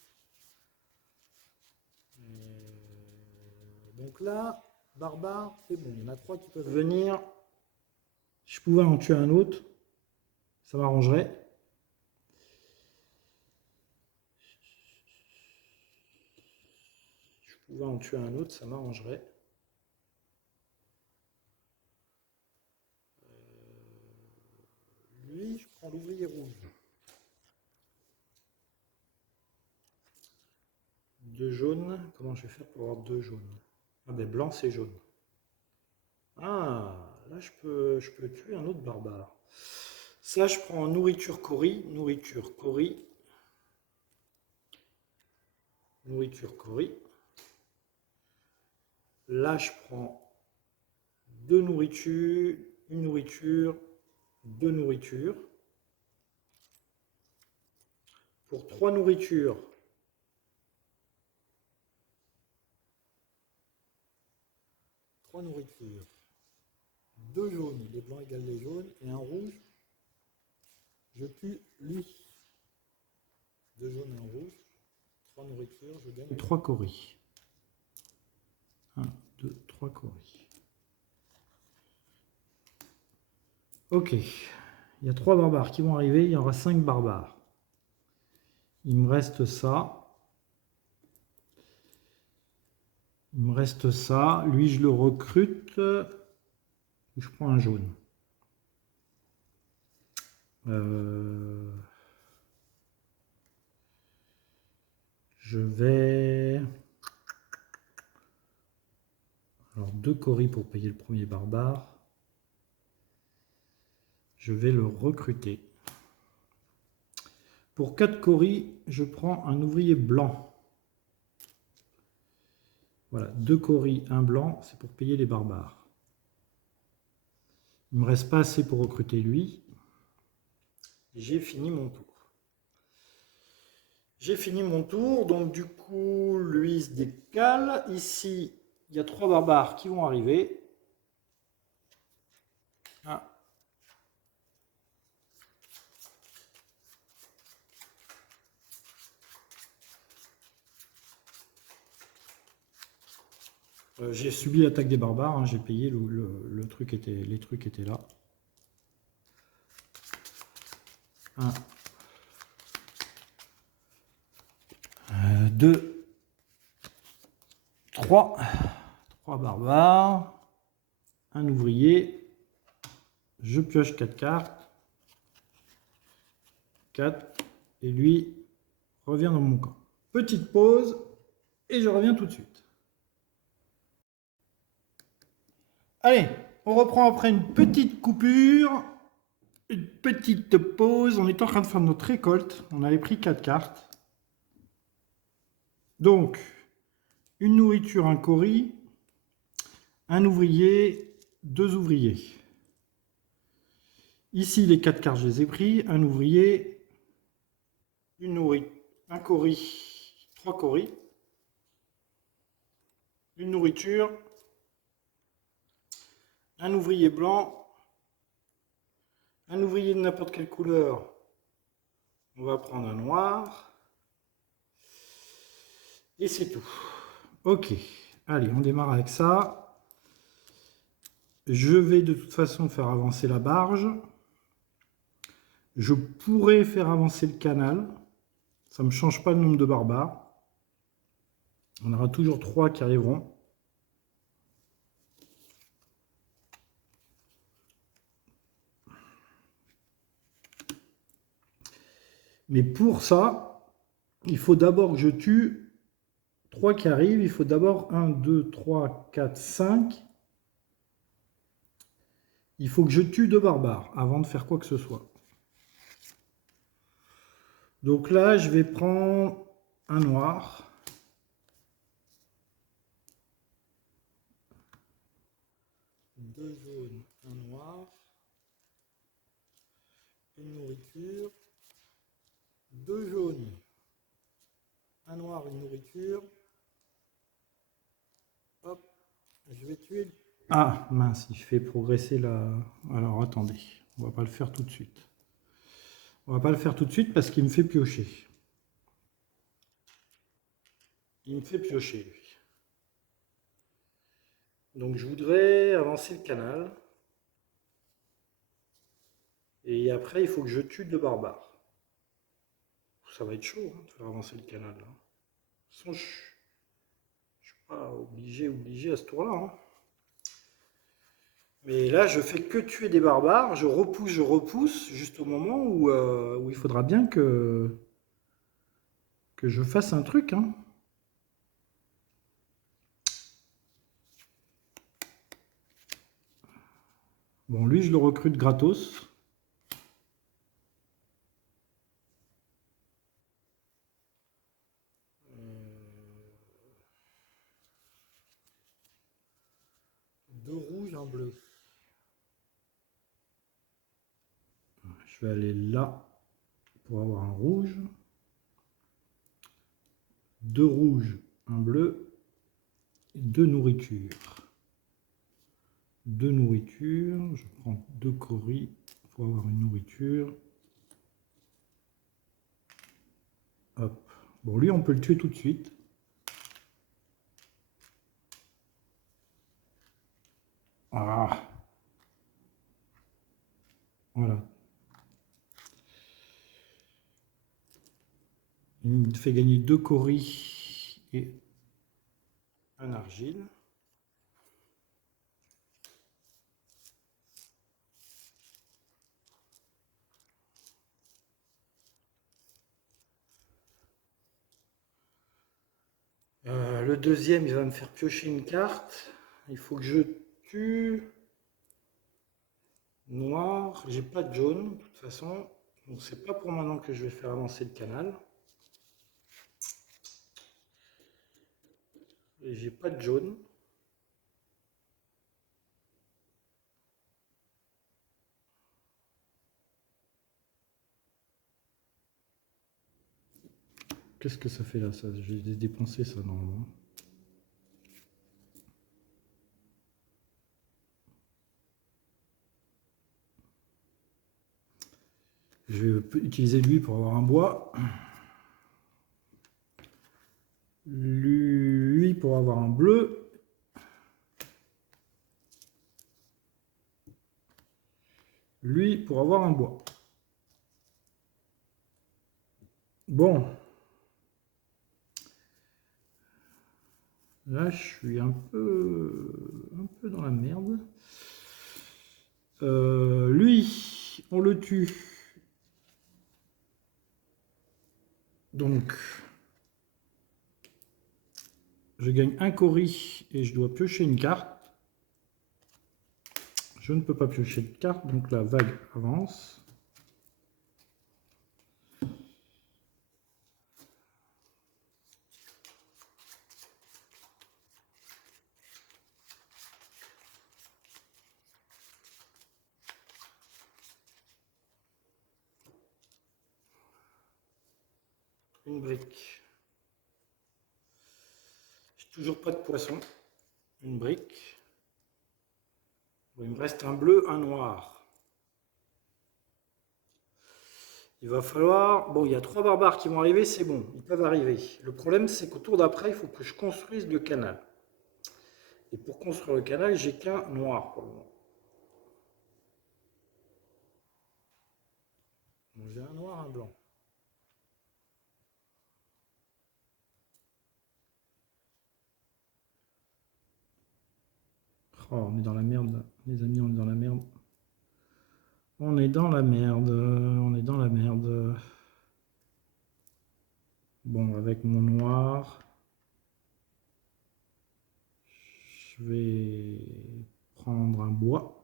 Donc là, barbare, c'est bon. Il y en a 3 qui peuvent venir. Si je pouvais en tuer un autre, ça m'arrangerait. Si je pouvais en tuer un autre, ça m'arrangerait. prends l'ouvrier rouge. 2 jaunes. Comment je vais faire pour avoir 2 jaunes? Ah ben blanc c'est jaune. Ah, là je peux tuer un autre barbare. Ça je prends nourriture Cori, nourriture Cori, nourriture Cori. Là je prends 2 nourritures, une nourriture, 2 nourritures. Pour 3 nourritures, trois nourritures, 2 jaunes, les blancs égale les jaunes, et un rouge, je tue lui. 2 jaunes et un rouge, 3 nourritures, je gagne 3 coris. 1, 2, 3 coris. Ok, il y a 3 barbares qui vont arriver, il y aura 5 barbares. Il me reste ça. Il me reste ça. Lui, je le recrute. Je prends un jaune. Je vais... Alors, 2 coris pour payer le premier barbare. Je vais le recruter. Pour 4 coris, je prends un ouvrier blanc. Voilà, 2 coris, un blanc, c'est pour payer les barbares. Il ne me reste pas assez pour recruter lui. J'ai fini mon tour. J'ai fini mon tour, donc du coup, lui se décale. Ici, il y a 3 barbares qui vont arriver. Ah. J'ai subi l'attaque des barbares, hein, j'ai payé, le truc était, les trucs étaient là. 1, 2, 3. 3 barbares. Un ouvrier. Je pioche 4 cartes. 4. Et lui revient dans mon camp. Petite pause. Et je reviens tout de suite. Allez, on reprend après une petite coupure. Une petite pause. On est en train de faire notre récolte. On avait pris 4 cartes. Donc, une nourriture, un cori, un ouvrier, 2 ouvriers. Ici, les 4 cartes, je les ai pris. Un ouvrier, une nourriture, un cori, 3 coris, une nourriture, un ouvrier blanc, un ouvrier de n'importe quelle couleur. On va prendre un noir. Et c'est tout. Ok, allez, on démarre avec ça. Je vais de toute façon faire avancer la barge. Je pourrais faire avancer le canal. Ça ne me change pas le nombre de barbares. On aura toujours 3 qui arriveront. Mais pour ça, il faut d'abord que je tue 3 qui arrivent. Il faut d'abord 1, 2, 3, 4, 5. Il faut que je tue 2 barbares avant de faire quoi que ce soit. Donc là, je vais prendre un noir. Deux jaunes, un noir. Une nourriture. 2 jaunes. Un noir, une nourriture. Hop, je vais tuer... Ah, mince, il fait progresser la... Alors, attendez, on va pas le faire tout de suite. On va pas le faire tout de suite parce qu'il me fait piocher. Il me fait piocher, lui. Donc, je voudrais avancer le canal. Et après, il faut que je tue 2 barbares. Ça va être chaud hein, de faire avancer le canal. Là. De toute façon, je ne suis pas obligé à ce tour-là. Hein. Mais là, je fais que tuer des barbares, je repousse, juste au moment où il faudra bien que je fasse un truc, hein. Bon, lui, je le recrute gratos. Deux rouges, un bleu. Je vais aller là pour avoir un rouge. Deux rouges, un bleu. Et deux nourritures. Deux nourritures. Je prends deux coris pour avoir une nourriture. Hop. Bon, lui, on peut le tuer tout de suite. Ah. Voilà. Il me fait gagner deux coris et un argile. Le deuxième, il va me faire piocher une carte. Il faut que je tue noir. J'ai pas de jaune, de toute façon. Donc c'est pas pour maintenant que je vais faire avancer le canal. Et j'ai pas de jaune. Qu'est-ce que ça fait là, ça? J'ai dépensé ça normalement. Je vais utiliser lui pour avoir un bois. Lui pour avoir un bleu. Lui pour avoir un bois. Bon. Là, je suis un peu dans la merde. Lui, on le tue. Donc, je gagne un cori et je dois piocher une carte. Je ne peux pas piocher de carte, donc la vague avance. Une brique. J'ai toujours pas de poisson. Une brique. Bon, il me reste un bleu, un noir. Il va falloir... Bon, il y a trois barbares qui vont arriver, c'est bon, ils peuvent arriver. Le problème, c'est qu'au tour d'après, il faut que je construise le canal. Et pour construire le canal, j'ai qu'un noir pour le moment. Donc j'ai un noir, un blanc. Oh, on est dans la merde, les amis, on est dans la merde. On est dans la merde, on est dans la merde. Bon, avec mon noir, je vais prendre un bois.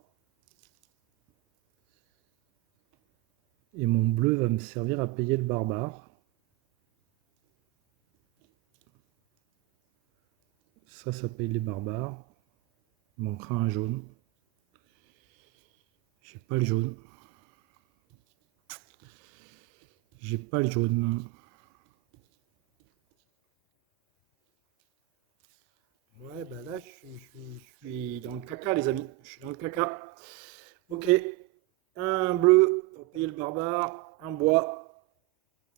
Et mon bleu va me servir à payer le barbare. Ça paye les barbares. Il manquera un jaune. J'ai pas le jaune. J'ai pas le jaune. Ouais, bah là, je suis dans le caca, les amis. Je suis dans le caca. Ok. Un bleu pour payer le barbare. Un bois.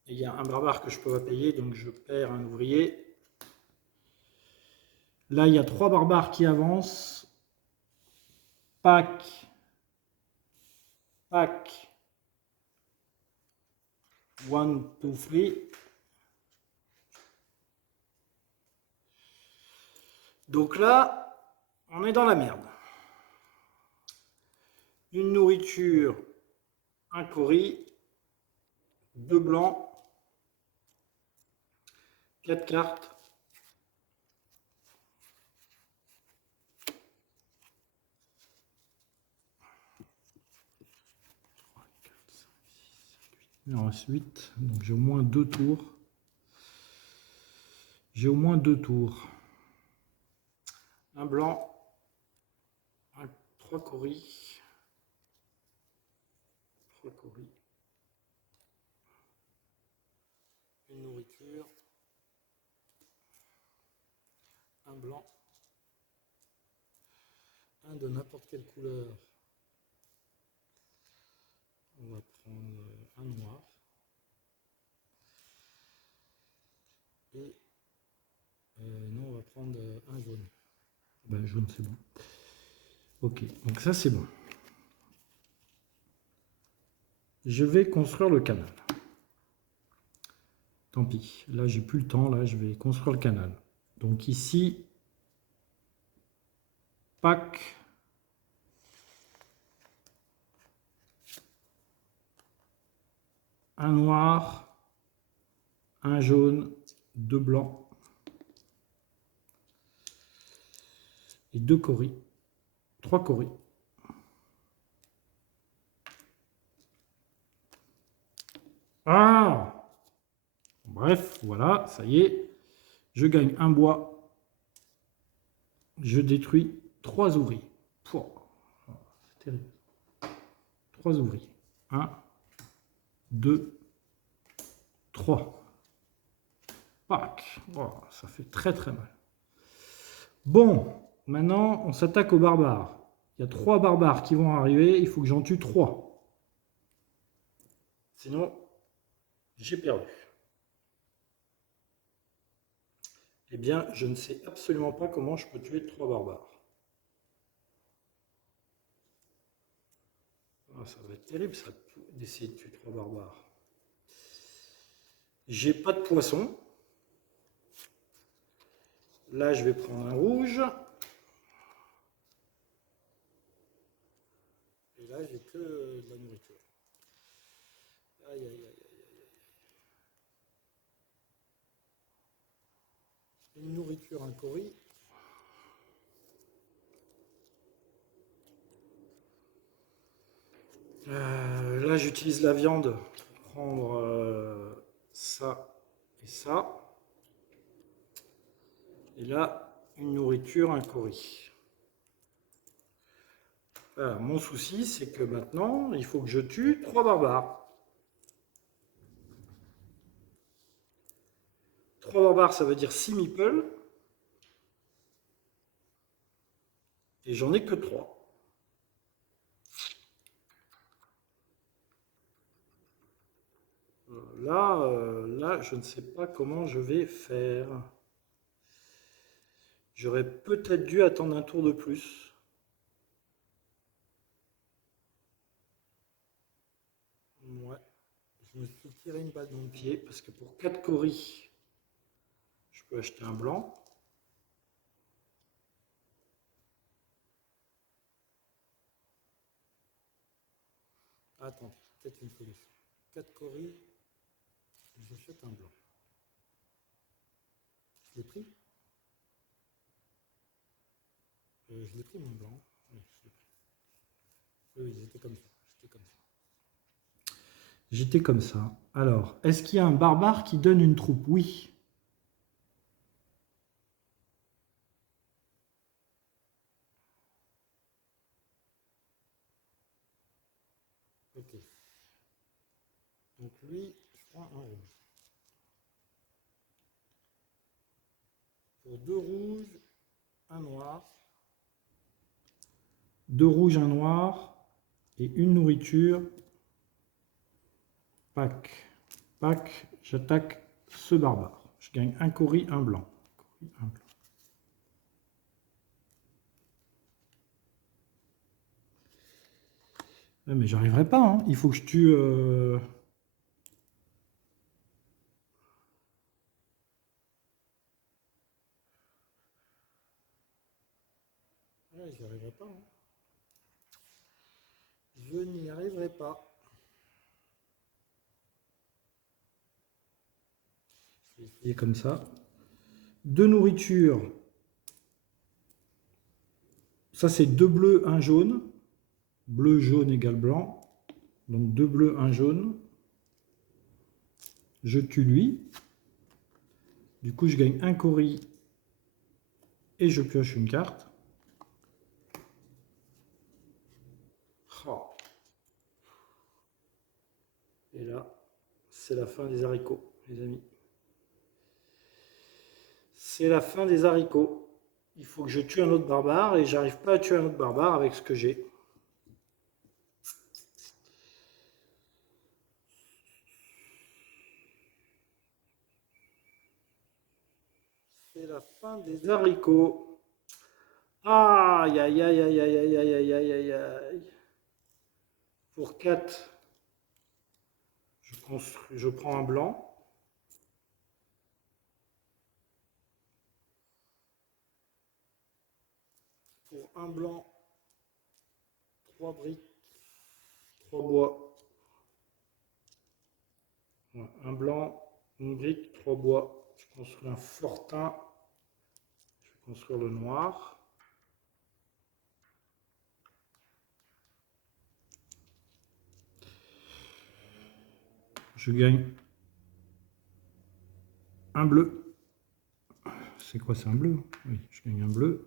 Et il y a un barbare que je peux pas payer, donc je perds un ouvrier. Là, il y a trois barbares qui avancent. Pac. Pac. 1, 2, 3. Donc là, on est dans la merde. une nourriture, un cori, 2 blancs, 4 cartes, il en reste 8, donc j'ai au moins 2 tours. J'ai au moins 2 tours. Un blanc, 3 coris, 3 coris, une nourriture, un blanc, un de n'importe quelle couleur. On va prendre un noir. Et non, on va prendre un jaune. Ben, jaune, c'est bon. Ok, donc ça, c'est bon. Je vais construire le canal. Tant pis, là, j'ai plus le temps. Là, je vais construire le canal. Donc ici, pack. Un noir, un jaune, 2 blancs et 2 coris, 3 coris. Ah! Bref, voilà, ça y est. Je gagne un bois. Je détruis 3 ouvriers. C'est terrible. 3 ouvriers. 1, 2, 3. Pac. Oh, ça fait très très mal. Bon, maintenant on s'attaque aux barbares. Il y a 3 barbares qui vont arriver, il faut que j'en tue 3. Sinon, j'ai perdu. Eh bien, je ne sais absolument pas comment je peux tuer 3 barbares. Ah, ça va être terrible ça, d'essayer de tuer 3 barbares. J'ai pas de poisson. Là, je vais prendre un rouge. Et là, j'ai que de la nourriture. Aïe, aïe, aïe, aïe, aïe. Une nourriture, un cori. Là, j'utilise la viande pour prendre ça et ça. Et là, une nourriture, un cori. Voilà, mon souci, c'est que maintenant, il faut que je tue 3 barbares. 3 barbares, ça veut dire 6 meeples. Et j'en ai que 3. Là, je ne sais pas comment je vais faire. J'aurais peut-être dû attendre un tour de plus. Ouais. Je me suis tiré une balle dans le pied parce que pour 4 coris, je peux acheter un blanc. Attends, peut-être une solution. 4 coris, j'achète un blanc. Je l'ai pris Je l'ai pris mon blanc. Oui, je l'ai pris. Oui, j'étais comme ça. J'étais comme ça. Alors, est-ce qu'il y a un barbare qui donne une troupe? Oui. Ok. Donc lui, je prends un rouge. Pour 2 rouges, un noir. 2 rouges, un noir. Et une nourriture. Pac. Pac, j'attaque ce barbare. Je gagne un cori, un blanc. Mais j'arriverai pas, hein. Il faut que je tue... Ouais, j'y arriverai pas. Hein. Je n'y arriverai pas. Je vais essayer comme ça. Deux nourritures. Ça, c'est deux bleus, un jaune. Bleu, jaune égale blanc. Donc deux bleus, un jaune. Je tue lui. Du coup, je gagne un cori et je pioche une carte. Oh. Et là, c'est la fin des haricots, les amis. C'est la fin des haricots. Il faut que je tue un autre barbare et j'arrive pas à tuer un autre barbare avec ce que j'ai. C'est la fin des haricots. Aïe, aïe, aïe, aïe, aïe, aïe, aïe, aïe, aïe, aïe, aïe. Pour 4, je prends un blanc. Pour un blanc, 3 briques, 3 bois. Ouais, un blanc, une brique, 3 bois. Je construis un fortin. Je vais construire le noir. Je gagne un bleu. C'est quoi, c'est un bleu? Oui, je gagne un bleu.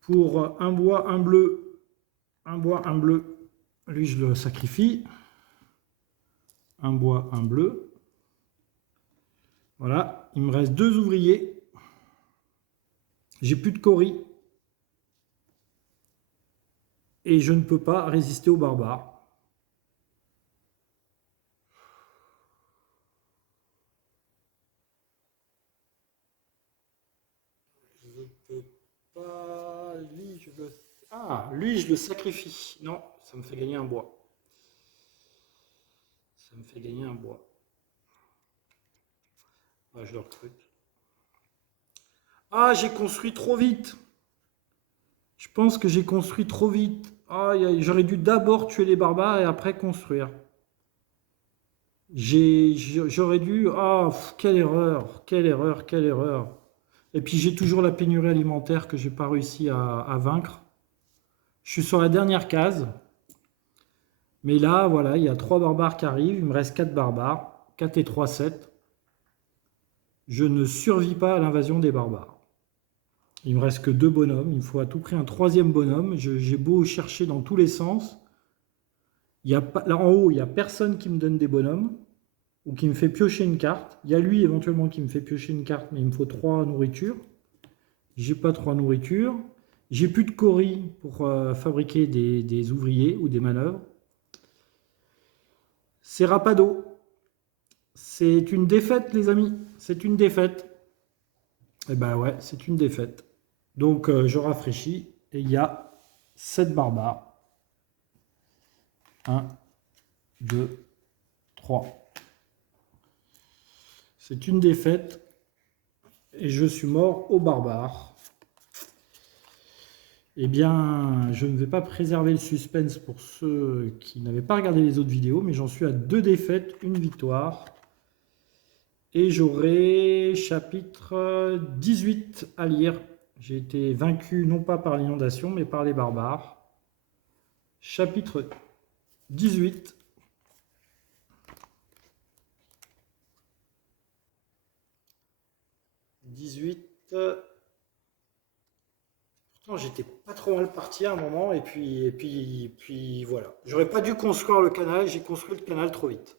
Pour un bois, un bleu, un bois, un bleu, lui je le sacrifie. Un bois, un bleu. Voilà, il me reste 2 ouvriers. J'ai plus de cori. Et je ne peux pas résister aux barbares. Je peux pas. Lui, je le. Ah, lui, je le sacrifie. Non, ça me fait gagner un bois. Ça me fait gagner un bois. Ah, je le recrute. Ah, j'ai construit trop vite. Je pense que j'ai construit trop vite. Ah, j'aurais dû d'abord tuer les barbares et après construire. J'aurais dû. Ah, quelle erreur, quelle erreur, quelle erreur. Et puis j'ai toujours la pénurie alimentaire que j'ai pas réussi à vaincre. Je suis sur la dernière case. Mais là, voilà, il y a 3 barbares qui arrivent. Il me reste 4 barbares. 4 et 3, 7. Je ne survis pas à l'invasion des barbares. Il me reste que 2 bonhommes. Il me faut à tout prix un 3e bonhomme. J'ai beau chercher dans tous les sens. Il y a pas, là en haut, il n'y a personne qui me donne des bonhommes ou qui me fait piocher une carte. Il y a lui éventuellement qui me fait piocher une carte, mais il me faut 3 nourritures. J'ai pas 3 nourritures. J'ai plus de cori pour fabriquer des ouvriers ou des manœuvres. C'est Rapado. C'est une défaite, les amis. C'est une défaite. Eh ben ouais, c'est une défaite. Donc je rafraîchis et il y a 7 barbares. 1, 2, 3. C'est une défaite et je suis mort aux barbares. Eh bien, je ne vais pas préserver le suspense pour ceux qui n'avaient pas regardé les autres vidéos, mais j'en suis à 2 défaites, 1 victoire. Et j'aurai chapitre 18 à lire. J'ai été vaincu non pas par l'inondation, mais par les barbares. Chapitre 18. Pourtant, j'étais pas trop mal parti à un moment, et puis voilà. J'aurais pas dû construire le canal, j'ai construit le canal trop vite.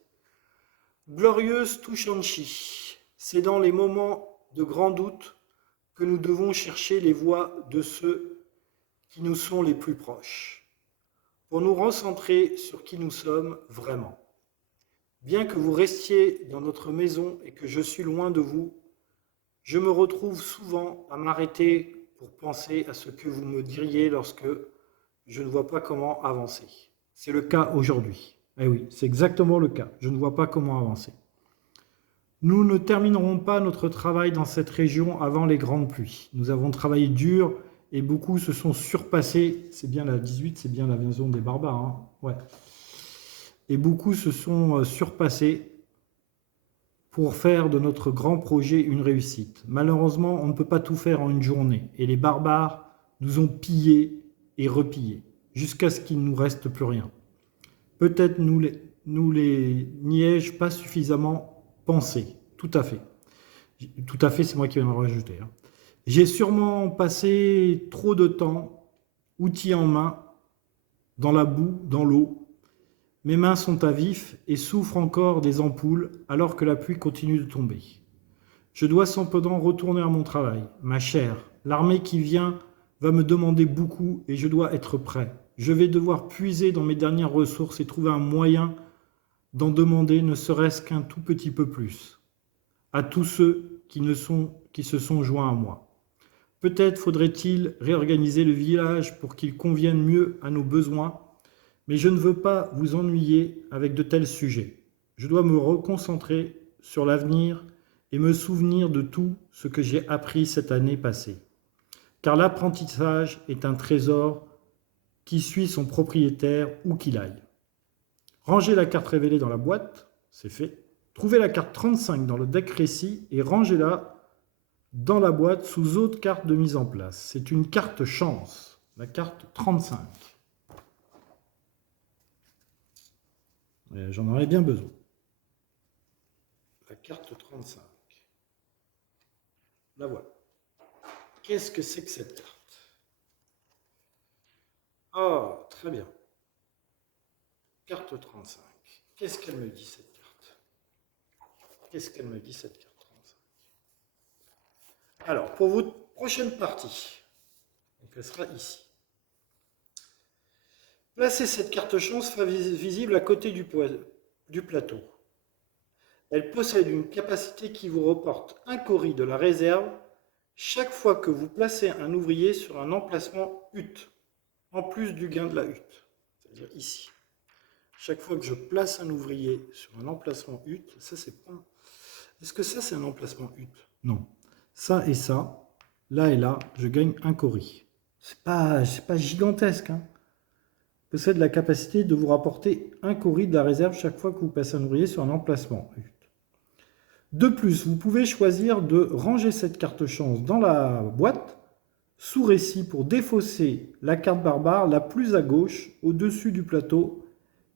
Glorieuse Touchanchi, c'est dans les moments de grand doute que nous devons chercher les voies de ceux qui nous sont les plus proches, pour nous recentrer sur qui nous sommes vraiment. Bien que vous restiez dans notre maison et que je suis loin de vous, je me retrouve souvent à m'arrêter pour penser à ce que vous me diriez lorsque je ne vois pas comment avancer. C'est le cas aujourd'hui. Eh oui, c'est exactement le cas. Je ne vois pas comment avancer. Nous ne terminerons pas notre travail dans cette région avant les grandes pluies. Nous avons travaillé dur et beaucoup se sont surpassés. C'est bien la 18, c'est bien la maison des barbares. Hein, ouais. Et beaucoup se sont surpassés pour faire de notre grand projet une réussite. Malheureusement, on ne peut pas tout faire en une journée. Et les barbares nous ont pillés et repillés, jusqu'à ce qu'il ne nous reste plus rien. Peut-être nous n'y ai-je pas suffisamment pensé. Tout à fait. Tout à fait, c'est moi qui viens de rajouter. Hein. J'ai sûrement passé trop de temps, outils en main, dans la boue, dans l'eau. Mes mains sont à vif et souffrent encore des ampoules alors que la pluie continue de tomber. Je dois cependant retourner à mon travail. Ma chère, l'armée qui vient va me demander beaucoup et je dois être prêt. Je vais devoir puiser dans mes dernières ressources et trouver un moyen d'en demander ne serait-ce qu'un tout petit peu plus à tous ceux qui se sont joints à moi. Peut-être faudrait-il réorganiser le village pour qu'il convienne mieux à nos besoins, mais je ne veux pas vous ennuyer avec de tels sujets. Je dois me reconcentrer sur l'avenir et me souvenir de tout ce que j'ai appris cette année passée. Car l'apprentissage est un trésor qui suit son propriétaire où qu'il aille. Rangez la carte révélée dans la boîte, c'est fait. Trouvez la carte 35 dans le deck récit et rangez-la dans la boîte sous autre carte de mise en place. C'est une carte chance, la carte 35. J'en aurais bien besoin. La carte 35. La voilà. Qu'est-ce que c'est que cette carte? Oh, très bien. Carte 35. Qu'est-ce qu'elle me dit cette carte? Qu'est-ce qu'elle me dit cette carte 35? Alors, pour votre prochaine partie, donc elle sera ici. Placez cette carte chance visible à côté du plateau. Elle possède une capacité qui vous reporte un cori de la réserve chaque fois que vous placez un ouvrier sur un emplacement hutte, en plus du gain de la hutte, c'est-à-dire ici. Chaque fois que je place un ouvrier sur un emplacement hutte, ça c'est pas... Est-ce que ça c'est un emplacement hutte? Non. Ça et ça, là et là, je gagne un cori. C'est pas gigantesque, hein. Possède la capacité de vous rapporter un cori de la réserve chaque fois que vous passez un ouvrier sur un emplacement. De plus, vous pouvez choisir de ranger cette carte chance dans la boîte sous récit pour défausser la carte barbare la plus à gauche au-dessus du plateau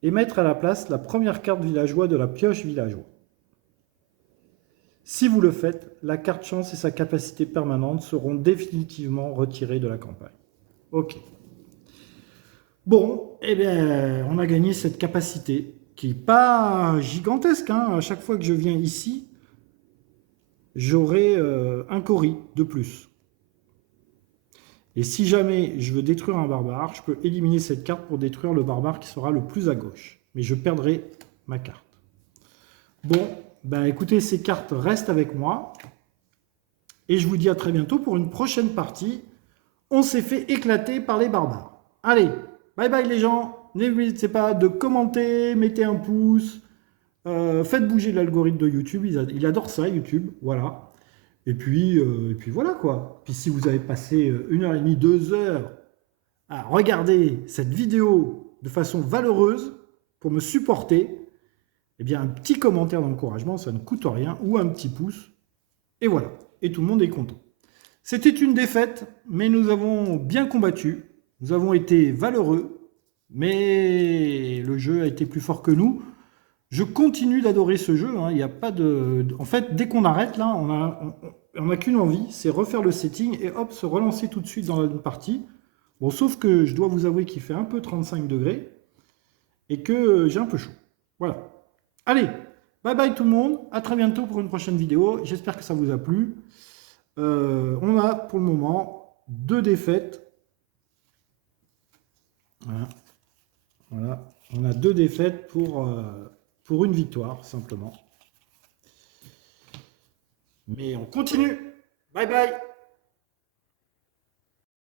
et mettre à la place la première carte villageois de la pioche villageois. Si vous le faites, la carte chance et sa capacité permanente seront définitivement retirées de la campagne. Ok. Bon, eh bien, on a gagné cette capacité qui n'est pas gigantesque. Hein. À chaque fois que je viens ici, j'aurai un cori de plus. Et si jamais je veux détruire un barbare, je peux éliminer cette carte pour détruire le barbare qui sera le plus à gauche. Mais je perdrai ma carte. Bon, ben écoutez, ces cartes restent avec moi. Et je vous dis à très bientôt pour une prochaine partie. On s'est fait éclater par les barbares. Allez, bye bye les gens. N'oubliez pas de commenter, mettez un pouce. Faites bouger l'algorithme de YouTube. Il adore ça, YouTube. Voilà. Et puis voilà quoi. Puis si vous avez passé 1h30, 2 heures à regarder cette vidéo de façon valeureuse pour me supporter, eh bien un petit commentaire d'encouragement, ça ne coûte rien, ou un petit pouce. Et voilà. Et tout le monde est content. C'était une défaite, mais nous avons bien combattu. Nous avons été valeureux, mais le jeu a été plus fort que nous. Je continue d'adorer ce jeu. Hein. Il y a pas de... En fait, dès qu'on arrête, là, on a qu'une envie, c'est refaire le setting et hop, se relancer tout de suite dans une partie. Bon, sauf que je dois vous avouer qu'il fait un peu 35 degrés et que j'ai un peu chaud. Voilà. Allez, bye bye tout le monde. À très bientôt pour une prochaine vidéo. J'espère que ça vous a plu. On a pour le moment 2 défaites. Voilà. Voilà. On a 2 défaites pour une victoire, simplement. Mais on continue. Bye bye.